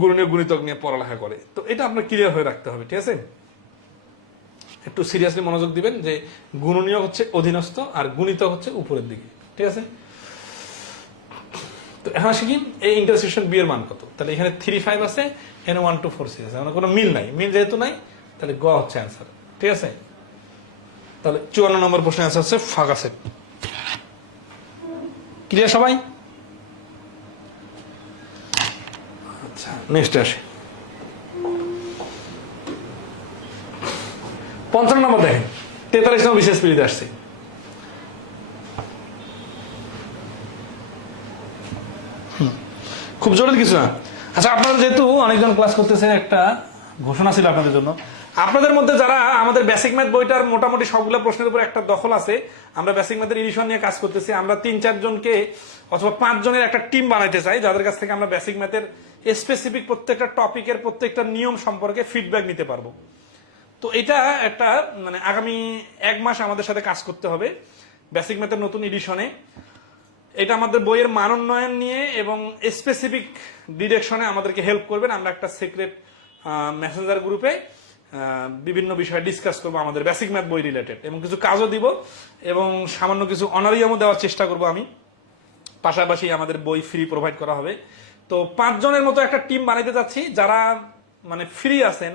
গুণনীয়ক গুণিতক নিয়ে পড়ালেখা করে, তো এটা আপনার ক্লিয়ার হয়ে রাখতে হবে, ঠিক আছে। একটু সিরিয়াসলি মনোযোগ দিবেন যে গুণনীয়ক হচ্ছে অধীনস্থ আর গুণিতক হচ্ছে উপরের দিকে, ঠিক আছে। তো এখন শিখি এই ইন্টারসেকশন বি এর মান কত, তাহলে এখানে 3 5 আছে, এখানে 1 2 4 6 আছে, মানে কোনো মিল নাই, মিল যেহেতু নাই তাহলে গ হচ্ছে অ্যান্সার, ঠিক আছে। তাহলে 54 নম্বর প্রশ্নের অ্যান্সার হচ্ছে ফাঁকা সেট। ক্লিয়ার সবাই? আচ্ছা নেক্সট আসে 55 নম্বর দেখেন, 43 নম্বর বিশেষ পিরিয়ড আসছে। খুব জরুরি কিছু না। আচ্ছা আপনারা যেহেতু অনেকজন ক্লাস করতেছেন, একটা ঘোষণা ছিল আপনাদের জন্য। আপনাদের মধ্যে যারা আমাদের বেসিক ম্যাথ বইটার মোটামুটি সবগুলো প্রশ্নের উপর একটা দখল আছে, আমরা বেসিক ম্যাথের এডিশন নিয়ে কাজ করতেছি, আমরা 3 4 জনকে অথবা 5 জনের একটা টিম বানাইতে চাই, যাদের কাছ থেকে আমরা বেসিক ম্যাথের স্পেসিফিক প্রত্যেকটা টপিকের প্রত্যেকটা নিয়ম সম্পর্কে ফিডব্যাক নিতে পারবো। তো এটা একটা মানে আগামী 1 মাস আমাদের সাথে কাজ করতে হবে বেসিক ম্যাথের নতুন এডিশনে। এটা আমাদের বইয়ের মান উন্নয়ন নিয়ে এবং স্পেসিফিক ডিরেকশনে আমাদেরকে হেল্প করবেন। আমরা একটা সিক্রেট মেসেঞ্জার গ্রুপে বিভিন্ন বিষয়ে ডিসকাস করবো আমাদের বেসিক ম্যাথ বই রিলেটেড, এবং কিছু কাজও দিব এবং সামান্য কিছু অনারিয়ামও দেওয়ার চেষ্টা করব আমি। পাশাপাশি আমাদের বই ফ্রি প্রোভাইড করা হবে। তো 5 জনের মতো একটা টিম বানাইতে চাচ্ছি, যারা মানে ফ্রি আছেন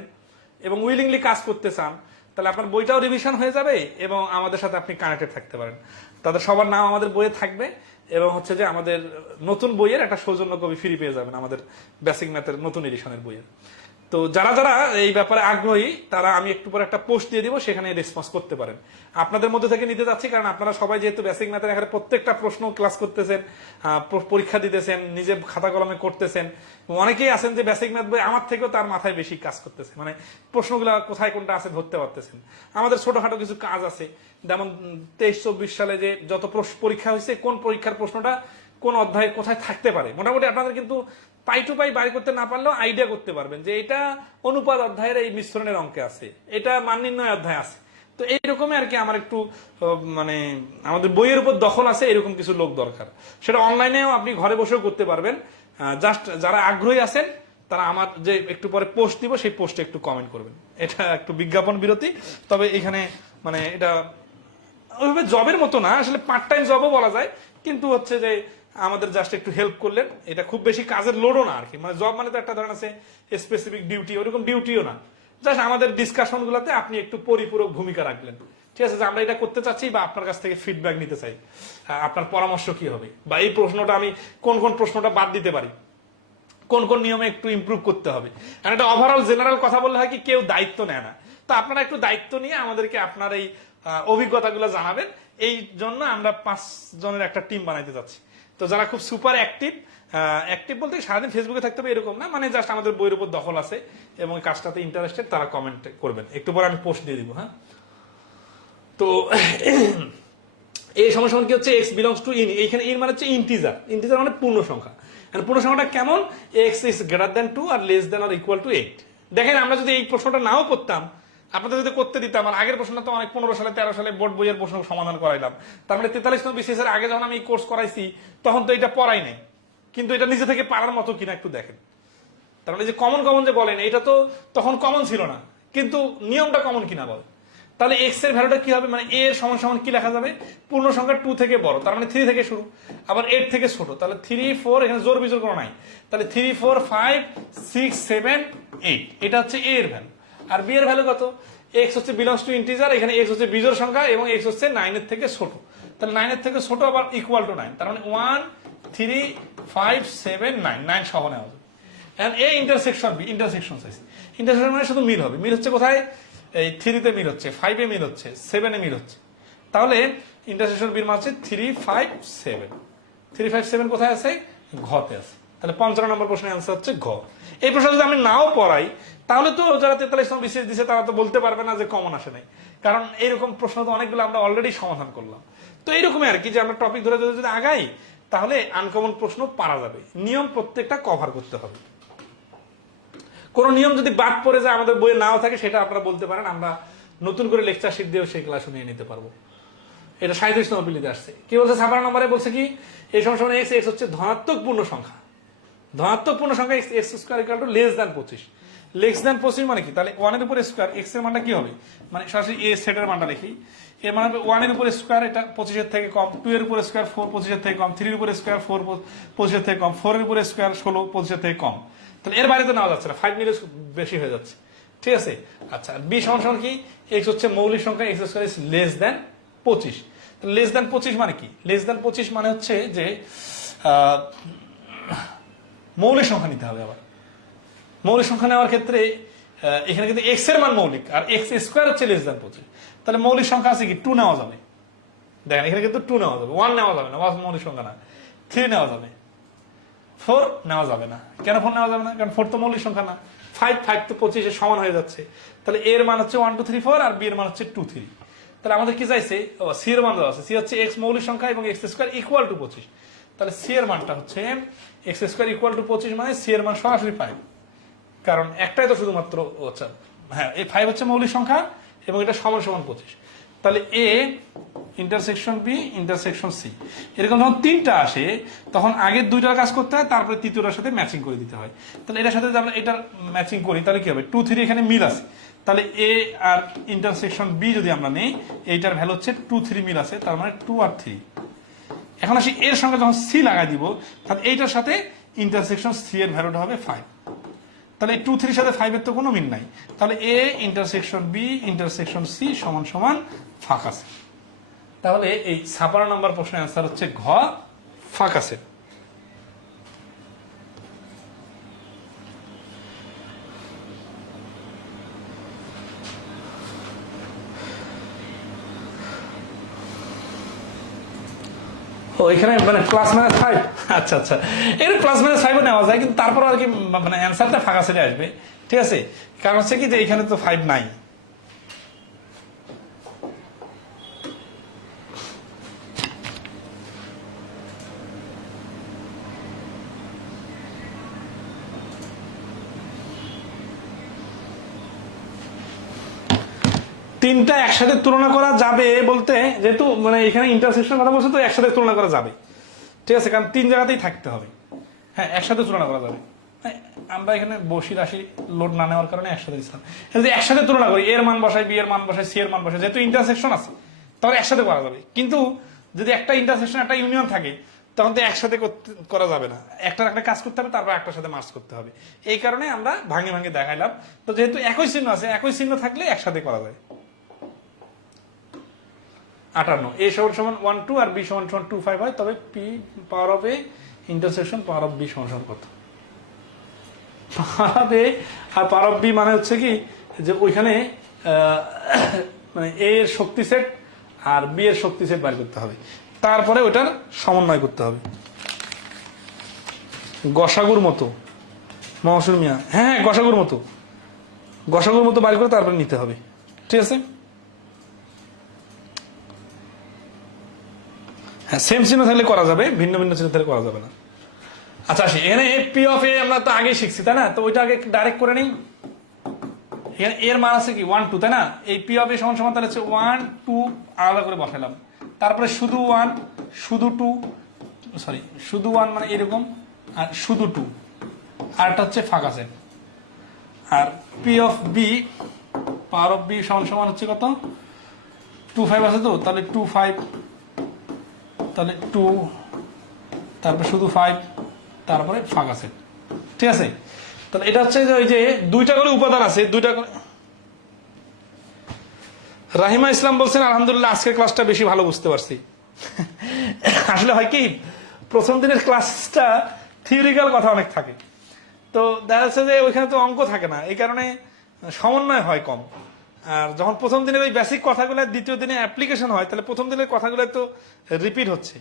এবং উইলিংলি কাজ করতে চান, তাহলে আপনার বইটাও রিভিশন হয়ে যাবে এবং আমাদের সাথে আপনি কানেক্টেড থাকতে পারেন। তাদের সবার নাম আমাদের বইয়ে থাকবে এবং হচ্ছে যে আমাদের নতুন বইয়ের একটা সৌজন্য কপি ফ্রি পেয়ে যাবেন আমাদের বেসিক ম্যাথের নতুন এডিশনের বইয়ের। তো যারা যারা এই ব্যাপারে আগ্রহী তারা আমি একটু পরে একটা পোস্ট দিয়ে দিব, সেখানে রেসপন্স করতে পারেন। আপনাদের মধ্যে থেকে নিতে যাচ্ছি, কারণ আপনারা সবাই যেহেতু বেসিক ম্যাথের এখানে প্রত্যেকটা প্রশ্ন ক্লাস করতেছেন, পরীক্ষা দিতেছেন, নিজে খাতা কলমে করতেছেন। অনেকেই আছেন যে বেসিক ম্যাথ বই আমার থেকেও তার মাথায় বেশি কাজ করতেছে, মানে প্রশ্নগুলো কোথায় কোনটা আছে ধরতে পারতেছেন। আমাদের ছোটখাটো কিছু কাজ আছে, যেমন 23-24 সালে যে যত পরীক্ষা হয়েছে, কোন পরীক্ষার প্রশ্নটা কোন অধ্যায়ে কোথায় থাকতে পারে, মোটামুটি আপনাদের কিন্তু পাই টু পাই বাইর করতে না পারলেও আইডিয়া করতে পারবেন যে এটা অনুপাত অধ্যায়ের এই মিশ্রণের অঙ্কে আছে, এটা মান নির্ণয় অধ্যায় আছে। তো এইরকমই আর কি আমার একটু মানে আমাদের বইয়ের উপর দখল আছে এরকম কিছু লোক দরকার। সেটা অনলাইনেও আপনি ঘরে বসেও করতে পারবেন। জাস্ট যারা আগ্রহী আছেন তারা আমার যে একটু পরে পোস্ট দিব সেই পোস্টে একটু কমেন্ট করবেন। এটা একটু বিজ্ঞাপন বিরতি, তবে এখানে মানে এটা ওইভাবে জবের মতো না, আসলে পার্ট টাইম জবও বলা যায়, কিন্তু হচ্ছে যে আমাদের জাস্ট একটু হেল্প করলেন। এটা খুব বেশি কাজের লোডও না আর কি, মানে জব মানে তো একটা ধরন আছে স্পেসিফিক ডিউটি, ওরকম ডিউটিও না, জাস্ট আমাদের ডিসকাশন গুলাতে আপনি একটু পরিপূরক ভূমিকা রাখলেন। ঠিক আছে, যে আমরা এটা করতে চাচ্ছি বা আপনার কাছ থেকে ফিডব্যাক নিতে চাই, আপনার পরামর্শ কি হবে, বা এই প্রশ্নটা আমি কোন কোন প্রশ্নটা বাদ দিতে পারি, কোন কোন নিয়মে একটু ইমপ্রুভ করতে হবে। আর একটা ওভারঅল জেনারেল কথা বললে হয় কি কেউ দায়িত্ব নেয় না, তো আপনারা একটু দায়িত্ব নিয়ে আমাদেরকে আপনার এই অভিজ্ঞতাগুলো জানাবেন। এই জন্য আমরা 5 জনের একটা টিম বানাইতে যাচ্ছি। তো যারা খুব সুপার অ্যাক্টিভ বলতে সারাদিন ফেসবুকে থাকতে হবে এরকম না, মানে জাস্ট আমাদের বইয়ের উপর দখল আছে এবং কাজটাতে ইন্টারেস্টেড, তারা কমেন্ট করবেন। একটু পরে আমি পোস্ট দিয়ে দিব। হ্যাঁ, তো এই সমস্যা কি হচ্ছে, এক্স বিলংস টু ইন, এইখানে ইন মানে হচ্ছে ইন্টিজার, ইন্টিজার মানে পূর্ণ সংখ্যা। পূর্ণ সংখ্যাটা কেমন, এক্স ইজ গ্রেটার দ্যান 2 আর লেস দ্যান আর ইকুয়াল টু 8। দেখেন আমরা যদি এই প্রশ্নটা নাও করতাম, আপনাদের যদি করতে দিতাম, আর আগের প্রশ্নটা তো অনেক 15 সালে 13 সালে বোর্ড বইয়ের প্রশ্ন সমাধান করাইলাম, তার মানে 43 নম্বর বিসিএস এর আগে যখন আমি এই কোর্স করাইছি তখন তো এটা পড়াই নাই, কিন্তু এটা নিজে থেকে পারার মতো কিনা একটু দেখেন। তার মানে যে কমন কমন যে বলেন, এটা তো তখন কমন ছিল না, কিন্তু নিয়মটা কমন কিনা বল। তাহলে এক্স এর ভ্যালুটা কি হবে, মানে এ এর সমান সমান কি লেখা যাবে, পূর্ণ সংখ্যা 2 থেকে বড়, তার মানে 3 থেকে শুরু, আবার 8 থেকে ছোট, তাহলে 3 4, এখানে জোর বিজোর কোনো নাই, তাহলে 3 4 5 6 7 8, এটা হচ্ছে এ এর ভ্যালু। আর বি এর ভ্যালু কত, এক্স হচ্ছে বিলংস টু ইন্টিজার, এখানে এক্স হচ্ছে বিজোড় সংখ্যা এবং এক্স হচ্ছে 9 এর থেকে ছোট, তাহলে 9 এর থেকে ছোট আবার ইকুয়াল টু 9, তার মানে 1 3 5 7 9, 9 সহ নেওয়া যাবে। And A intersection B, intersection size, intersection মানে শুধু মিল হবে, মিল হচ্ছে কোথায়, এই 3 তে মিল হচ্ছে, 5 এ মিল হচ্ছে, 7 এ মিল হচ্ছে, তাহলে ইন্টারসেকশন বির মান হচ্ছে 3 5 7, 3 5 7 কোথায় আছে, ঘতে আছে। তাহলে 55 নম্বর প্রশ্নের অ্যান্সার হচ্ছে ঘ। এই প্রশ্ন যদি আমি নাও পড়াই তাহলে তো যারা 43 নম্বর বিশেষ দিছে তারা তো বলতে পারবে না যে কমন আসে নাই, কারণ এইরকম প্রশ্ন তো অনেকগুলো আমরা অলরেডি সমাধান করলাম। তো এইরকমই আর কি, যে আমরা টপিক ধরে ধরে যদি আগাই তাহলে আনকমন প্রশ্ন পারা যাবে। নিয়ম প্রত্যেকটা কভার করতে হবে, কোন নিয়ম যদি বাদ পড়ে যায় আমাদের বইয়ে নাও থাকে সেটা আপনারা বলতে পারেন, আমরা নতুন করে লেকচার শিট দিয়েও সেই ক্লাস নিয়ে নিতে পারবো। এটা 37 নম্বর বিলিতে আসছে, কি বলছে 56 নম্বরে বলছে কি, এই সমস্যা এক্স, এক্স হচ্ছে ধনাত্মক পূর্ণ সংখ্যা, ধনাত্মক পূর্ণ সংখ্যা x square equal to less than 25, less than 25 মানে কি, তাহলে 1 এর উপর স্কোয়ার, এক্স এর মানটা কি হবে, মানে সরাসরি এ সেটের মানটা লিখি, এর মানে হবে 1 এর উপর স্কোয়ার, এটা 25 এর থেকে কম, 2 এর উপর স্কোয়ার 4 25 এর থেকে কম, 3 এর উপর স্কোয়ার 4 25 এর থেকে কম, 4 এর উপর স্কোয়ার 16 25 এর থেকে কম, তাহলে এর বাইরে তো নেওয়া যাচ্ছে না, 5 নিলে বেশি হয়ে যাচ্ছে। ঠিক আছে, আচ্ছা বি সমান কি, এক্স হচ্ছে মৌলিক সংখ্যা, x square is less than 25, less than 25 মানে কি, লেস দ্যান 25 মানে হচ্ছে যে মৌলিক সংখ্যা নিতে হবে। আবার মৌলিক সংখ্যা নেওয়ার ক্ষেত্রে এখানে কিন্তু এক্স এর মান মৌলিক আর এক্স স্কোয়ার হচ্ছে লেস দ্যান 25, তাহলে মৌলিক সংখ্যা আছে কি 2 নেওয়া যাবে, দেখেন এখানে কিন্তু 2 নেওয়া যাবে, 1 নেওয়া যাবে না, 1 মৌলিক সংখ্যা না, 3 নেওয়া যাবে, 4 নেওয়া যাবে না। কেন 4 নেওয়া যাবে না, কারণ 4 তো মৌলিক সংখ্যা না, 5 5 তো 25 এর সমান হয়ে যাচ্ছে, তাহলে এর মান হচ্ছে 1 2 3 4 আর বি এর মান হচ্ছে 2 3, তাহলে আমাদের কি চাইছে, সি এর মান দেওয়া আছে, সি হচ্ছে এক্স মৌলিক সংখ্যা এবং এক্স স্কোয়ার ইকুয়াল টু 25, তাহলে সি এর মানটা হচ্ছে এক্স স্কোয়ার ইকুয়াল টু 25, মানে সি এর মান সরাসরি 5, কারণ একটাই তো শুধুমাত্র, আচ্ছা হ্যাঁ এই 5 হচ্ছে মৌলিক সংখ্যা এবং এটা সমান সমান 25, তাহলে A intersection B intersection C, এরকম যখন 3টা আসে তখন আগের 2টার কাজ করতে হয়, তারপরে তৃতীয়টার সাথে ম্যাচিং করে দিতে হয়। তাহলে এটার সাথে যদি আমরা এটার ম্যাচিং করি তাহলে কি হবে, 2 3 এখানে মিল আছে, তাহলে এ আর ইন্টারসেকশন বি যদি আমরা নেই, এইটার ভ্যালু হচ্ছে 2 3 মিল আছে, তার মানে 2 আর 3। এখন আসি এর সঙ্গে যখন সি লাগাই দিব, তাহলে এইটার সাথে ইন্টারসেকশন সি এর ভ্যালুটা হবে 5, তাহলে 2 3 সাথে 5 এর তো কোনো মিল নাই, তাহলে A intersection B intersection C সমান সমান ফাঁকা সেট। তাহলে এই 56 নম্বর প্রশ্নের অ্যান্সার হচ্ছে ঘ, ফাঁকা সেট। ও এখানে মানে প্লাস মাইনাস 5, আচ্ছা আচ্ছা, এর প্লাস মাইনাস 5 নেওয়া যায়, কিন্তু তারপর আর কি মানে অ্যান্সারটা ফাঁকা সেটে আসবে। ঠিক আছে, কারণ হচ্ছে কি যে এখানে তো 5 নাই, তিনটা একসাথে তুলনা করা যাবে বলতে, যেহেতু মানে এখানে ইন্টারসেকশন কথা বলছে, তো একসাথে তুলনা করা যাবে, ঠিক আছে, কারণ তিন জায়গাতেই থাকতে হবে। হ্যাঁ, একসাথে তুলনা করা যাবে। আমরা এখানে বসি রাশি লোড না নেওয়ার কারণে একসাথে দিচ্ছিলাম। যদি একসাথে তুলনা করি, এর মান বসাই, বি এর মান বসাই, সি এর মান বসাই, যেহেতু ইন্টারসেকশন আছে তাহলে একসাথে করা যাবে। কিন্তু যদি একটা ইন্টারসেকশন একটা ইউনিয়ন থাকে তখন তো একসাথে করা যাবে না, একটার একটা কাজ করতে হবে, তারপর একটার সাথে মার্চ করতে হবে। এই কারণে আমরা ভাঙে ভাঙে দেখাইলাম। তো যেহেতু একই চিহ্ন আছে, একই চিহ্ন থাকলে একসাথে করা যায়। 58 a সমান 1 2 আর b সমান 2 5 হয়, তবে p power of a intersection power of b সমান কত? পাওয়ার অফ a আর পাওয়ার অফ b মানে হচ্ছে কি যে ওইখানে মানে a এর শক্তি সেট আর b এর শক্তি সেট বের করতে হবে, তারপরে ওটার সমন্বয় করতে হবে গসাগুর মতো। মহসুর মিয়া, হ্যাঁ গসাগুর মতো, গসাগুর মতো বের করে তারপরে নিতে হবে, ঠিক আছে। হ্যাঁ, সেম চিহ্ন থাকলে করা যাবে, ভিন্ন ভিন্ন চিহ্ন থাকলে করা যাবে না। আচ্ছা আসি, এখানে পি অফ এ আমরা তো আগে শিখছি তাই না, তো ওইটা আগে ডাইরেক্ট করে নিই। এখানে এর মান আছে কি 1 2 তাই না, এই পি অফ এ সমান সমান তাহলে হচ্ছে 1 2 আলাদা করে বসালাম, তারপরে শুধু 1 শুধু 2, সরি শুধু 1 মানে এরকম, আর শুধু 2, আর একটা হচ্ছে ফাঁকা সেট। আর P of B power of B সমান সমান হচ্ছে কত 2 5 আছে, তো তাহলে 2 5, তাহলে 2, তারপরে শুধু 5, তারপরে ফাঁকা সেট, ঠিক আছে। তাহলে এটা হচ্ছে যে ওই যে দুইটা করে উপাদান আছে, দুইটা করে। রাহিমা ইসলাম বলছেন আলহামদুলিল্লাহ আজকের ক্লাসটা বেশি ভালো বুঝতে পারছি। আসলে হয় কি, প্রথম দিনের ক্লাসটা থিওরিক্যাল কথা অনেক থাকে, তো দেখা যাচ্ছে যে ওইখানে তো অঙ্ক থাকে না, এই কারণে সমন্বয় হয় কম। আর যখন প্রথম দিনের ওই বেসিক কথাগুলো দ্বিতীয় দিনে অ্যাপ্লিকেশন হয়, তাহলে প্রথম দিনের কথাগুলো তো রিপিট হচ্ছে,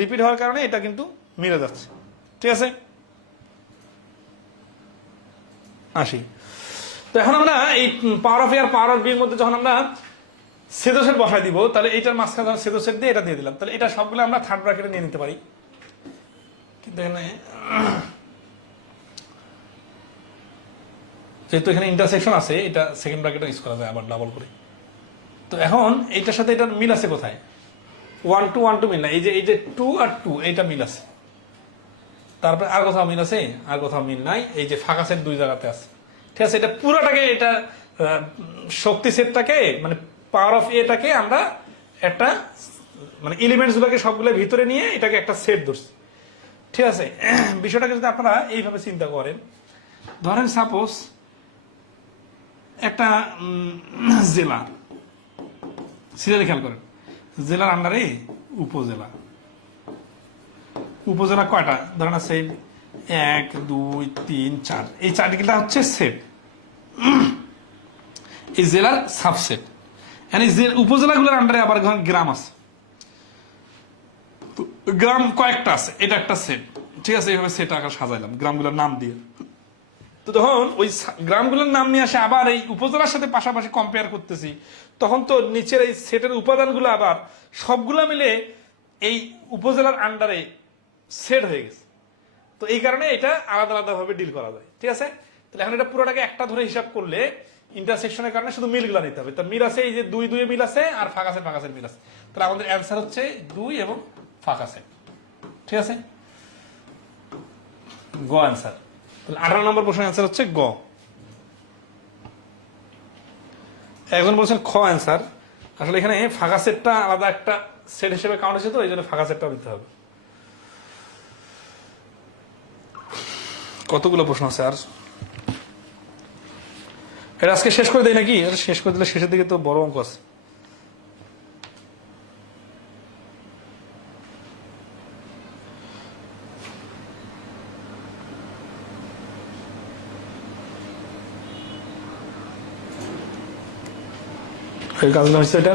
রিপিট হওয়ার কারণে এটা কিন্তু মিলে যাচ্ছে, ঠিক আছে। আসি, তো এখন আমরা এই পাওয়ার অফ এ আর পাওয়ার অফ বি এর মধ্যে যখন আমরা সেদোসেট বসাই দিব, তাহলে এইটার মাঝখানে যখন সেদোসেট দিয়ে এটা দিয়ে দিলাম, তাহলে এটা সবগুলো আমরা থার্ড ব্র্যাকেটে নিয়ে নিতে পারি। কিন্তু এখানে যেহেতু এখানে ইন্টারসেকশন আছে, এটা সেকেন্ড ব্র্যাকেটে ইউজ করা যায় আবার ডাবল করে। তো এখন এইটার সাথে এটার মিল আছে কোথায়? 1 2 1 2 মিল না, এই যে 2 আর 2 এইটা মিল আছে, তারপরে আর কোথাও মিল আছে, আর কোথাও মিল নাই, এই যে ফাঁকা সেট দুই জায়গাতে আছে, ঠিক আছে। এটা পুরোটাকে, এটা শক্তি সেটটাকে মানে পাওয়ার অফ এটাকে আমরা একটা মানে এলিমেন্টস গুলোকে সবগুলো ভিতরে নিয়ে এটাকে একটা সেট ধরছি, ঠিক আছে। বিষয়টাকে যদি আপনারা এইভাবে চিন্তা করেন, ধরেন সাপোজ একটা জেলা, সিরিয়ালে খেয়াল করেন, জেলার আন্ডারে উপজেলা, উপজেলা কয়টা ধরেন আছে 1 2 3 4, এই চারটিটা হচ্ছে সেট, এই জেলার সাবসেট। মানে উপজেলাগুলোর আন্ডারে আবার গ্রাম আছে, গ্রাম কয়েকটা আছে, এটা একটা সেট, ঠিক আছে। এইভাবে সেট আকার সাজাইলাম গ্রামগুলোর নাম দিয়ে। তো তখন ওই গ্রামগুলোর নাম নিয়ে আসে আবার এই উপজেলার সাথে পাশাপাশি কম্পেয়ার করতেছি, তখন তো নিচের এই সেটের উপাদানগুলো আবার সবগুলো মিলে এই উপজেলার আন্ডারে সেট হয়ে গেছে। তো এই কারণে এটা আলাদা আলাদা ভাবে ডিল করা যায়, ঠিক আছে। তাহলে এখন এটা পুরোটাকে একটা ধরে হিসাব করলে ইন্টারসেকশনের কারণে শুধু মিলগুলো নিতে হবে। তো মিল আছে এই যে 2 2 মিল আছে, আর ফাঁকা সেট মিল আছে, তাহলে আমাদের অ্যান্সার হচ্ছে 2 এবং ফাঁকা সেট, ঠিক আছে। গ অ্যান্সার। তাহলে 18 নম্বর প্রশ্নের অ্যান্সার হচ্ছে গ। এখন বলছেন খ অ্যান্সার। আসলে এখানে ফাঁকা সেটটা আলাদা একটা সেট হিসেবে কাউন্ট হয়েছে, তো এই জন্য ফাঁকা সেটটা দিতে হবে। কতগুলো প্রশ্ন আছে আর? এটা আজকে শেষ করে দেয় নাকি? এটা শেষ করে দিলে শেষের দিকে তো বড় অঙ্ক আছে। কাজগুলো হচ্ছে এটা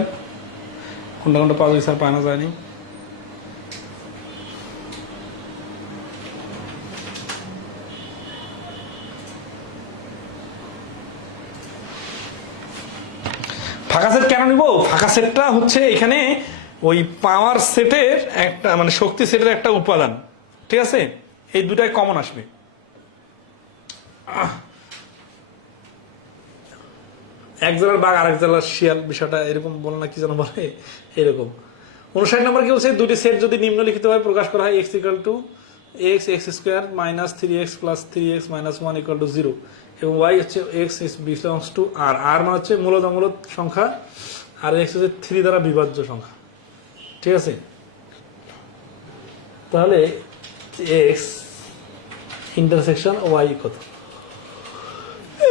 কোনটা কোনটা পাওয়া যায় স্যার, পাওয়া যায়নি। ফাঁকা সেট কেন নিব? ফাঁকা সেটটা হচ্ছে এখানে ওই পাওয়ার সেটের একটা মানে শক্তি সেটের একটা উপাদান, ঠিক আছে। এই দুটাই কমন আসবে। এক জেলার বাঘ আরেক জেলার শিয়াল, বিষয়টা এরকম বলে না, কি যেন বলে এরকম। 59 নম্বর কি বলছে, দুটি সেট যদি নিম্নলিখিতভাবে প্রকাশ করা হয়, x equal to x x square minus 3x plus 3x minus 1 equal to 0, এবং ওয়াই হচ্ছে এক্স ইস বিলংস টু আর, আর মানে হচ্ছে মূলত অমূলত সংখ্যা, আর এক্স হচ্ছে 3 দ্বারা বিভাজ্য সংখ্যা। ঠিক আছে, তাহলে এক্স ইন্টারসেকশন ওয়াই কত?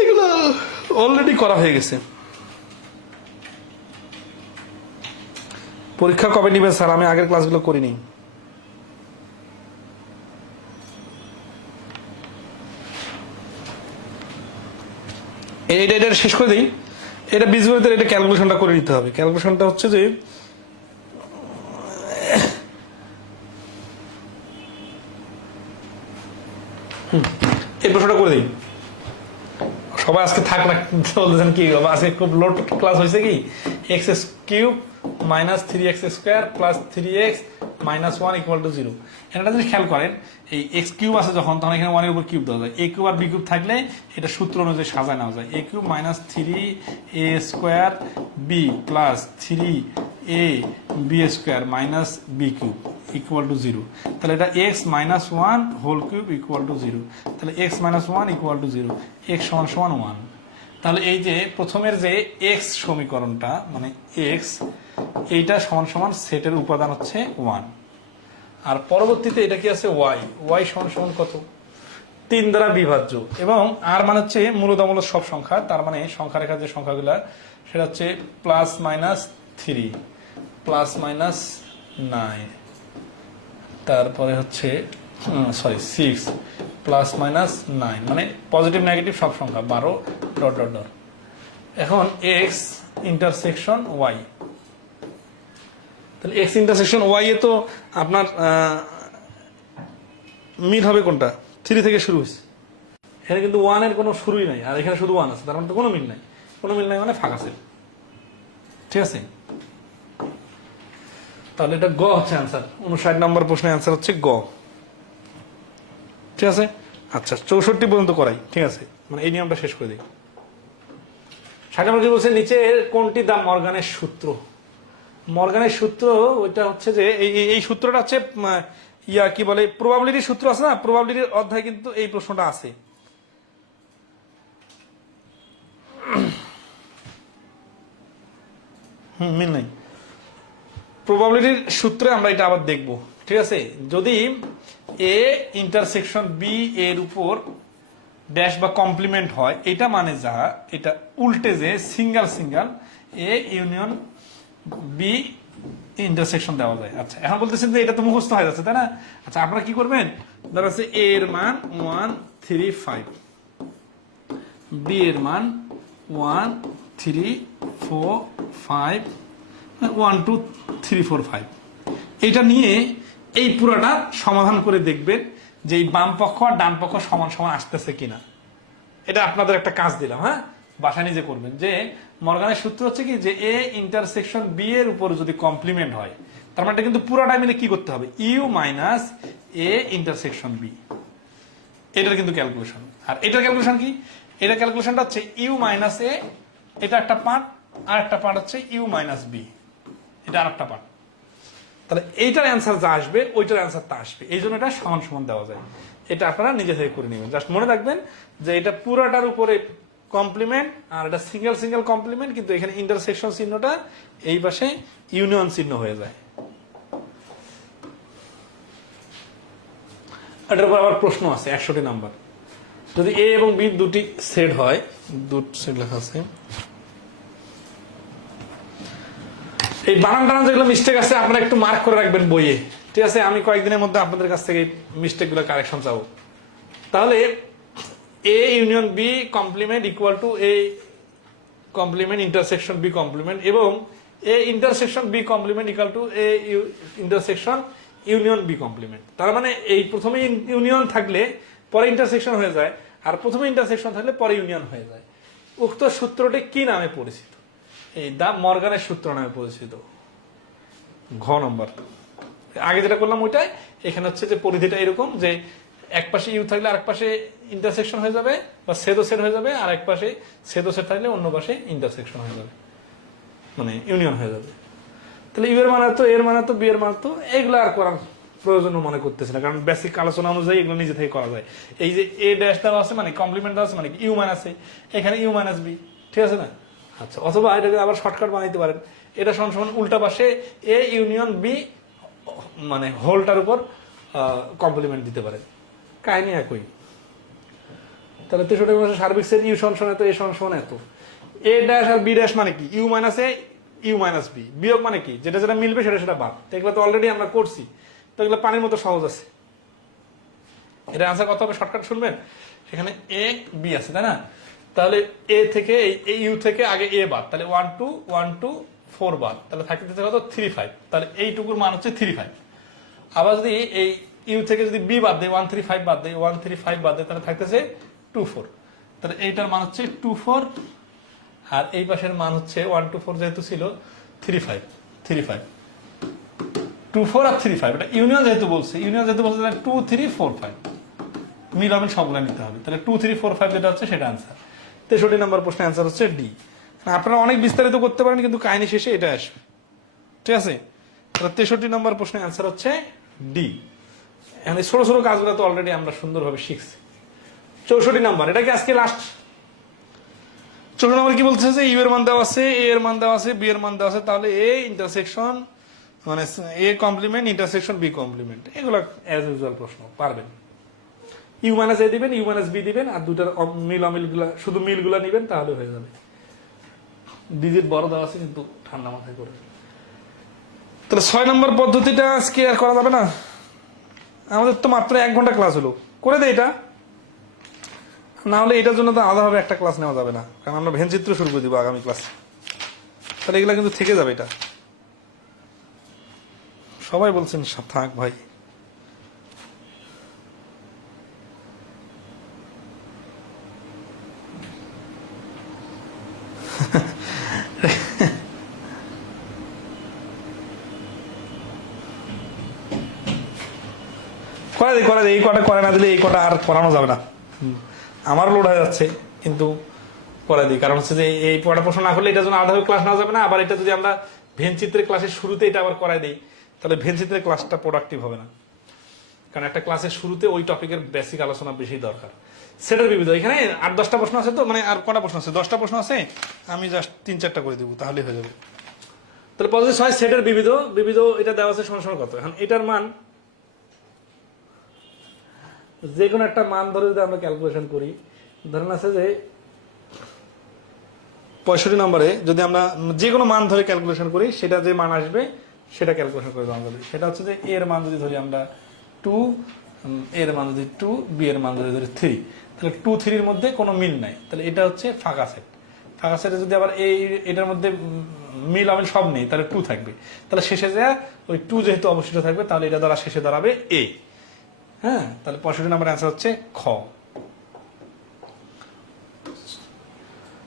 এগুলো অলরেডি করা হয়ে গেছে। পরীক্ষা কবে নিবেন স্যার? আমি আগের ক্লাসগুলো করিনি। এটা শেষ করে দিই। এটা বীজগণিতের এটা ক্যালকুলেশনটা করে নিতে হবে। ক্যালকুলেশনটা হচ্ছে যে এই প্রশ্নটা করে দিই। সবাই আজকে থাক না বলতেছেন কি, আজকে খুব লোড ক্লাস হয়েছে কি, x cube minus 3x square plus 3x minus 1 equal to 0। এটা যদি খেয়াল করেন, এই এক্স কিউব আছে যখন, তখন এখানে 1 এর উপর কিউব দেওয়া যায়। এ কিউব আর বি কিউব থাকলে এটা সূত্র অনুযায়ী সাজায় নেওয়া যায়। A cube minus 3a square B plus 3a B square minus B cube equal to 0। তাহলে এটা X minus 1 whole cube equal to 0। তাহলে X minus 1 equal to 0, X সমান সমান 1। তাহলে এই যে প্রথমের যে এক্স সমীকরণটা, মানে এক্স, এইটা সমান সমান সেটের উপাদান হচ্ছে 1, আর পরবর্তীতে এটা কি আছে ওয়াই, ওয়াই সমান সমান কত, 3 দ্বারা বিভাজ্য, এবং আর মানে হচ্ছে মূলদমূলক সব সংখ্যা, তার মানে সংখ্যা রেখার যে সংখ্যাগুলা সেটা হচ্ছে প্লাস মাইনাস 3 প্লাস মাইনাস 9, তারপরে হচ্ছে 6 প্লাস মাইনাস 9, মানে পজিটিভ নেগেটিভ সব সংখ্যা 12 ডট ডট ডট। এখন এক্স ইন্টারসেকশন ওয়াই, তাহলে এক্স ইন্টারসেকশন ওয়াই এ তো আপনার মিল হবে কোনটা, 3 থেকে শুরু হয়েছে। এখানে কিন্তু 1 এর কোনো শুরুই নাই, আর এখানে শুধু 1 আছে, তার মানে তো কোনো মিল নাই। কোনো মিল নাই মানে ফাঁকা সেল। ঠিক আছে, তাহলে এটা গ হচ্ছে অ্যান্সার। 59 নম্বর প্রশ্নের অ্যান্সার হচ্ছে গ। ঠিক আছে, আচ্ছা 64 পর্যন্ত করাই। ঠিক আছে, মানে এই নিয়মটা শেষ করে দিই। 60 নম্বর কি বলছে, নিচে কোনটি দা মর্গানের সূত্র? মর্গানের সূত্র ওইটা হচ্ছে যে এই সূত্রটা হচ্ছে কি বলে, প্রবাবিলিটির সূত্র আছে না, প্রবাবিলিটির অধ্যায় কিন্তু এই প্রশ্নটা আছে। মিল নাই, প্রবাবিলিটির সূত্রে আমরা এটা আবার দেখব। ঠিক আছে, যদি এ ইন্টারসেকশন বি এর উপর ড্যাশ বা কমপ্লিমেন্ট হয়, এটা মানে যা, এটা উল্টে যে single single A union B intersection দেওয়া যায়। আচ্ছা, এখন বলতেছেন যে এটা তো মুখস্থ হয়ে যাচ্ছে, তাই না? আচ্ছা, আপনারা কি করবেন, ধরা হচ্ছে এ এর মান 1 3 5, বি এর মান 1 3 4 5, 1 2 3 4 5, এইটা নিয়ে এই পুরাটা সমাধান করে দেখবেন যে এই বাম পক্ষ আর ডান পক্ষ সমান সমান আসতেছে কিনা। এটা আপনাদের একটা কাজ দিলাম, হ্যাঁ, বাসা নিজে করবেন। যে মর্গানের সূত্র হচ্ছে কি, যে এ ইন্টারসেকশন বি এর উপর যদি কমপ্লিমেন্ট হয়, তার মানে কিন্তু পুরোটা মিলে কি করতে হবে, U minus A intersection B, এটার কিন্তু ক্যালকুলেশন। আর এটার ক্যালকুলেশন কি, এটা ক্যালকুলেশনটা হচ্ছে ইউ মাইনাস এ, এটা একটা পার্ট, আর একটা পার্ট হচ্ছে ইউ মাইনাস বি, এটা আর একটা পার্ট। তাহলে এইটার অ্যান্সার যা আসবে ওইটার অ্যান্সার তা আসবে, এই জন্য এটা সমান সমান দেওয়া যায়। এটা আপনারা নিজে থেকে করে নেবেন। জাস্ট মনে রাখবেন যে এটা পুরাটার উপরে কমপ্লিমেন্ট, আর এটা সিঙ্গেল সিঙ্গেল কমপ্লিমেন্ট, কিন্তু এখানে ইন্টারসেকশন চিহ্নটা এই পাশে ইউনিয়ন চিহ্ন হয়ে যায়। এটার উপর আবার প্রশ্ন আছে 61 নাম্বার। যদি এ এবং বি দুটি সেট হয়, দুটি সেট লেখা আছে, এই বানান টানান যেগুলো মিস্টেক আছে আপনারা একটু মার্ক করে রাখবেন বইয়ে। ঠিক আছে, আমি কয়েকদিনের মধ্যে আপনাদের কাছ থেকে মিস্টেক গুলো কারেকশন চাবো। তাহলে A union B complement equal to A complement intersection B complement, এবং A intersection B complement equal to A intersection union B complement. তার মানে এই প্রথমে ইউনিয়ন থাকলে পরে ইন্টারসেকশন হয়ে যায়, আর প্রথমে ইন্টারসেকশন থাকলে পরে ইউনিয়ন হয়ে যায়। উক্ত সূত্রটি কি নামে পরিচিত? এই দা মর্গানের সূত্র নামে পরিচিত। ঘ নম্বর, আগে যেটা করলাম ওইটাই। এখানে হচ্ছে যে পরিধিটা এরকম, যে এক পাশে ইউ থাকলে আরেক পাশে ইন্টারসেকশন হয়ে যাবে, বা সেদো সেট হয়ে যাবে, আর এক পাশে সেদো সেট থাকলে অন্য পাশে ইন্টারসেকশন হয়ে যাবে, মানে ইউনিয়ন হয়ে যাবে। তাহলে ইউ এর মান এত, এর মান এত, বি এর মান তো, এগুলো আর করার প্রয়োজন মনে করতেছি না, কারণ বেসিক আলোচনা অনুযায়ী এগুলো নিজে থেকে করা যায়। এই যে এ ড্যাশ দেওয়া আছে মানে কমপ্লিমেন্ট দেওয়া আছে মানে ইউ মাইনাস এ, এখানে ইউ মাইনাস বি, ঠিক আছে না? আচ্ছা, অথবা এটাকে আবার শর্টকাট বানাইতে পারেন, এটা সমান সমান উল্টা পাশে এ ইউনিয়ন বি মানে হোলটার উপর কমপ্লিমেন্ট দিতে পারেন, কাহিনী একই। তাহলে 63 মাসে সার্বিক সেট ইউ সমান সমান এত, এ সমান সমান এত, এ ড্যাশ আর বি ড্যাশ মানে কি U minus A U minus B, বিয়োগ মানে কি যেটা যেটা মিলবে সেটা সেটা বাদ। এগুলো তো অলরেডি আমরা করছি, তো এগুলো পানির মতো সহজ আছে। এটা আনসার কত হবে শর্টকাট শুনবেন, এখানে এ বি আছে তাই না, তাহলে এ থেকে এই ইউ থেকে আগে এ বাদ, তাহলে 1 2 1 2 4 বাদ, তাহলে থাকতে কত 3 5, তাহলে এইটুকুর মান হচ্ছে 3 5। আবার যদি এই ইউ থেকে যদি বি বাদ দেয় 1 3 5 বাদ দেয় 1 3 5 বাদ দেয়, তাহলে থাকতেছে 2 4, তাহলে এইটার মান হচ্ছে 2 4, আর এই পাশের মান হচ্ছে 1 2 4 যেহেতু ছিল 3 5 3 5 2 4 আর 3 5, এটা ইউনিয়ন যেহেতু বলছে, তাহলে 2 3 4 5 মিল হবে, সবগুলো নিতে হবে, তাহলে 2 3 4 5 যেটা হচ্ছে সেটা আনসার। 63 নম্বর প্রশ্নের আনসার হচ্ছে ডি। আপনারা অনেক বিস্তারিত করতে পারেন কিন্তু কাহিনী শেষে এটা আসবে, ঠিক আছে? তাহলে 63 নম্বর প্রশ্নের আনসার হচ্ছে ডি। এখন এই ছোট ছোট কাজগুলো তো অলরেডি আমরা সুন্দরভাবে শিখছি। 64 নম্বর, এটা কি আজকে লাস্ট? 64 নম্বর কি বলছে যে ইউ এর মান দেওয়া আছে, এ এর মান দেওয়া আছে, বি এর মান দেওয়া আছে, তাহলে এ ইন্টারসেকশন মানে A complement intersection B complement, এগুলো অ্যাজ ইউজুয়াল প্রশ্ন পারবেন। ইউ মাইনাস এ দিবেন, ইউ মাইনাস বি দিবেন, আর দুটার মিল অমিলগুলা শুধু মিলগুলা নিবেন, তাহলে হয়ে যাবে। ডিজিট বড় দেওয়া আছে কিন্তু ঠান্ডা মাথায় করে। তাহলে 6 নম্বর পদ্ধতিটা আজকে আর করা যাবে না, আমাদের তো মাত্র 1 ঘন্টা ক্লাস হলো, করে দেয় এটা, না হলে এটার জন্য তো আলাদাভাবে একটা ক্লাস নেওয়া যাবে না, কারণ আমরা ভেনচিত্র শুরু করে দিব আগামী ক্লাসে, তাহলে এগুলা কিন্তু থেকে যাবে। এটা সবাই বলছেন থাক ভাই, করে দেয় এই কটা করে না দিলে এই কটা আর করানো যাবে না, আমার লোড হয়ে যাচ্ছে, কিন্তু করে দিই, কারণ হচ্ছে যে এই পড়া প্রশ্ন না করলে এটার জন্য আলাদাভাবে ক্লাস নেওয়া যাবে না। আবার এটা যদি আমরা ভেনচিত্রের ক্লাসের শুরুতে এটা আবার করাই দিই, তাহলে ভেনচিত্রের ক্লাসটা প্রোডাক্টিভ হবে না, কারণ একটা ক্লাসের শুরুতে ওই টপিকের বেসিক আলোচনা বেশি দরকার। সেটার বিবিধ এখানে 8-10টা প্রশ্ন আছে, তো মানে আর কটা প্রশ্ন আছে, 10টা প্রশ্ন আছে, আমি জাস্ট 3-4টা করে দেবো তাহলে হয়ে যাবে। তাহলে পজিটিভ হয় সেটের বিবিধ বিবিধ এটা দেওয়া আছে সমান কত। এখন এটার মান যে কোনো একটা মান ধরে যদি আমরা ক্যালকুলেশন করি, ধরেন আছে যে 65 নম্বরে যদি আমরা যে কোনো মান ধরে ক্যালকুলেশন করি, সেটা যে মান আসবে সেটা ক্যালকুলেশন করে দেওয়া যাবে। সেটা হচ্ছে যে এ এর মান যদি ধরি আমরা 2, এর মান যদি 2, বি এর মান যদি ধরি 3, তাহলে 2 3 এর মধ্যে কোনো মিল নাই, তাহলে এটা হচ্ছে ফাঁকা সেট। ফাঁকা সেটে যদি আবার এটার মধ্যে মিল অমিল সব নেই, তাহলে 2 থাকবে, তাহলে শেষে যা ওই 2 যেহেতু অবশিষ্ট থাকবে, তাহলে এটা দ্বারা শেষে দাঁড়াবে এ। হ্যাঁ, তাহলে 65 নম্বর অ্যান্সার হচ্ছে খ।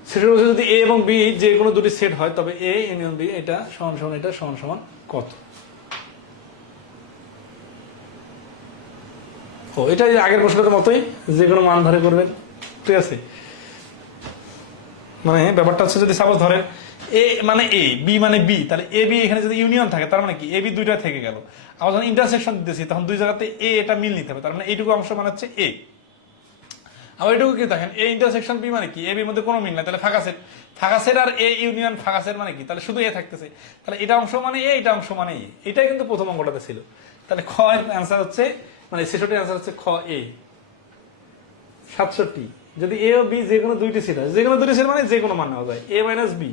সেটার মধ্যে যদি এ এবং বি যে কোনো দুটি সেট হয়, তবে এ ইউনিয়ন বি এটা সমান সমান এটা সমান সমান কত? ও এটা আগের প্রশ্নের মতোই, যে কোনো মান ধরে করবেন, ঠিক আছে? মানে ব্যাপারটা হচ্ছে যদি সাপোজ ধরেন এ মানে এ, বি মানে বি, তাহলে এ বি এখানে যদি ইউনিয়ন থাকে, তার মানে কি এ বি দুইটা থেকে গেল। আবার যখন ইন্টারসেকশন দিতেছি, তখন দুই জায়গাতে এ এটা মিল নিতে হবে, তার মানে এইটুকু অংশ মানে হচ্ছে এ। আবার এটুকু কি দেখেন এ ইন্টারসেকশন বি মানে কি এ বির মধ্যে কোনো মিল নাই, তাহলে ফাঁকা সেট। ফাঁকা সেট আর এ ইউনিয়ন ফাঁকা সেট মানে কি, তাহলে শুধু এ থাকতেছে, তাহলে এটা অংশ মানে এ, এটা অংশ মানে এ। এটাই কিন্তু প্রথম অঙ্কটাতে ছিল। তাহলে খ এর অ্যান্সার হচ্ছে মানে 66 অ্যান্সার হচ্ছে খ এ। 67 যদি এ ও বি যে কোনো দুইটি সেট হয়, যে কোনো দুইটি সেট মানে যে কোনো মান নেওয়া যায়, এ মাইনাস বি।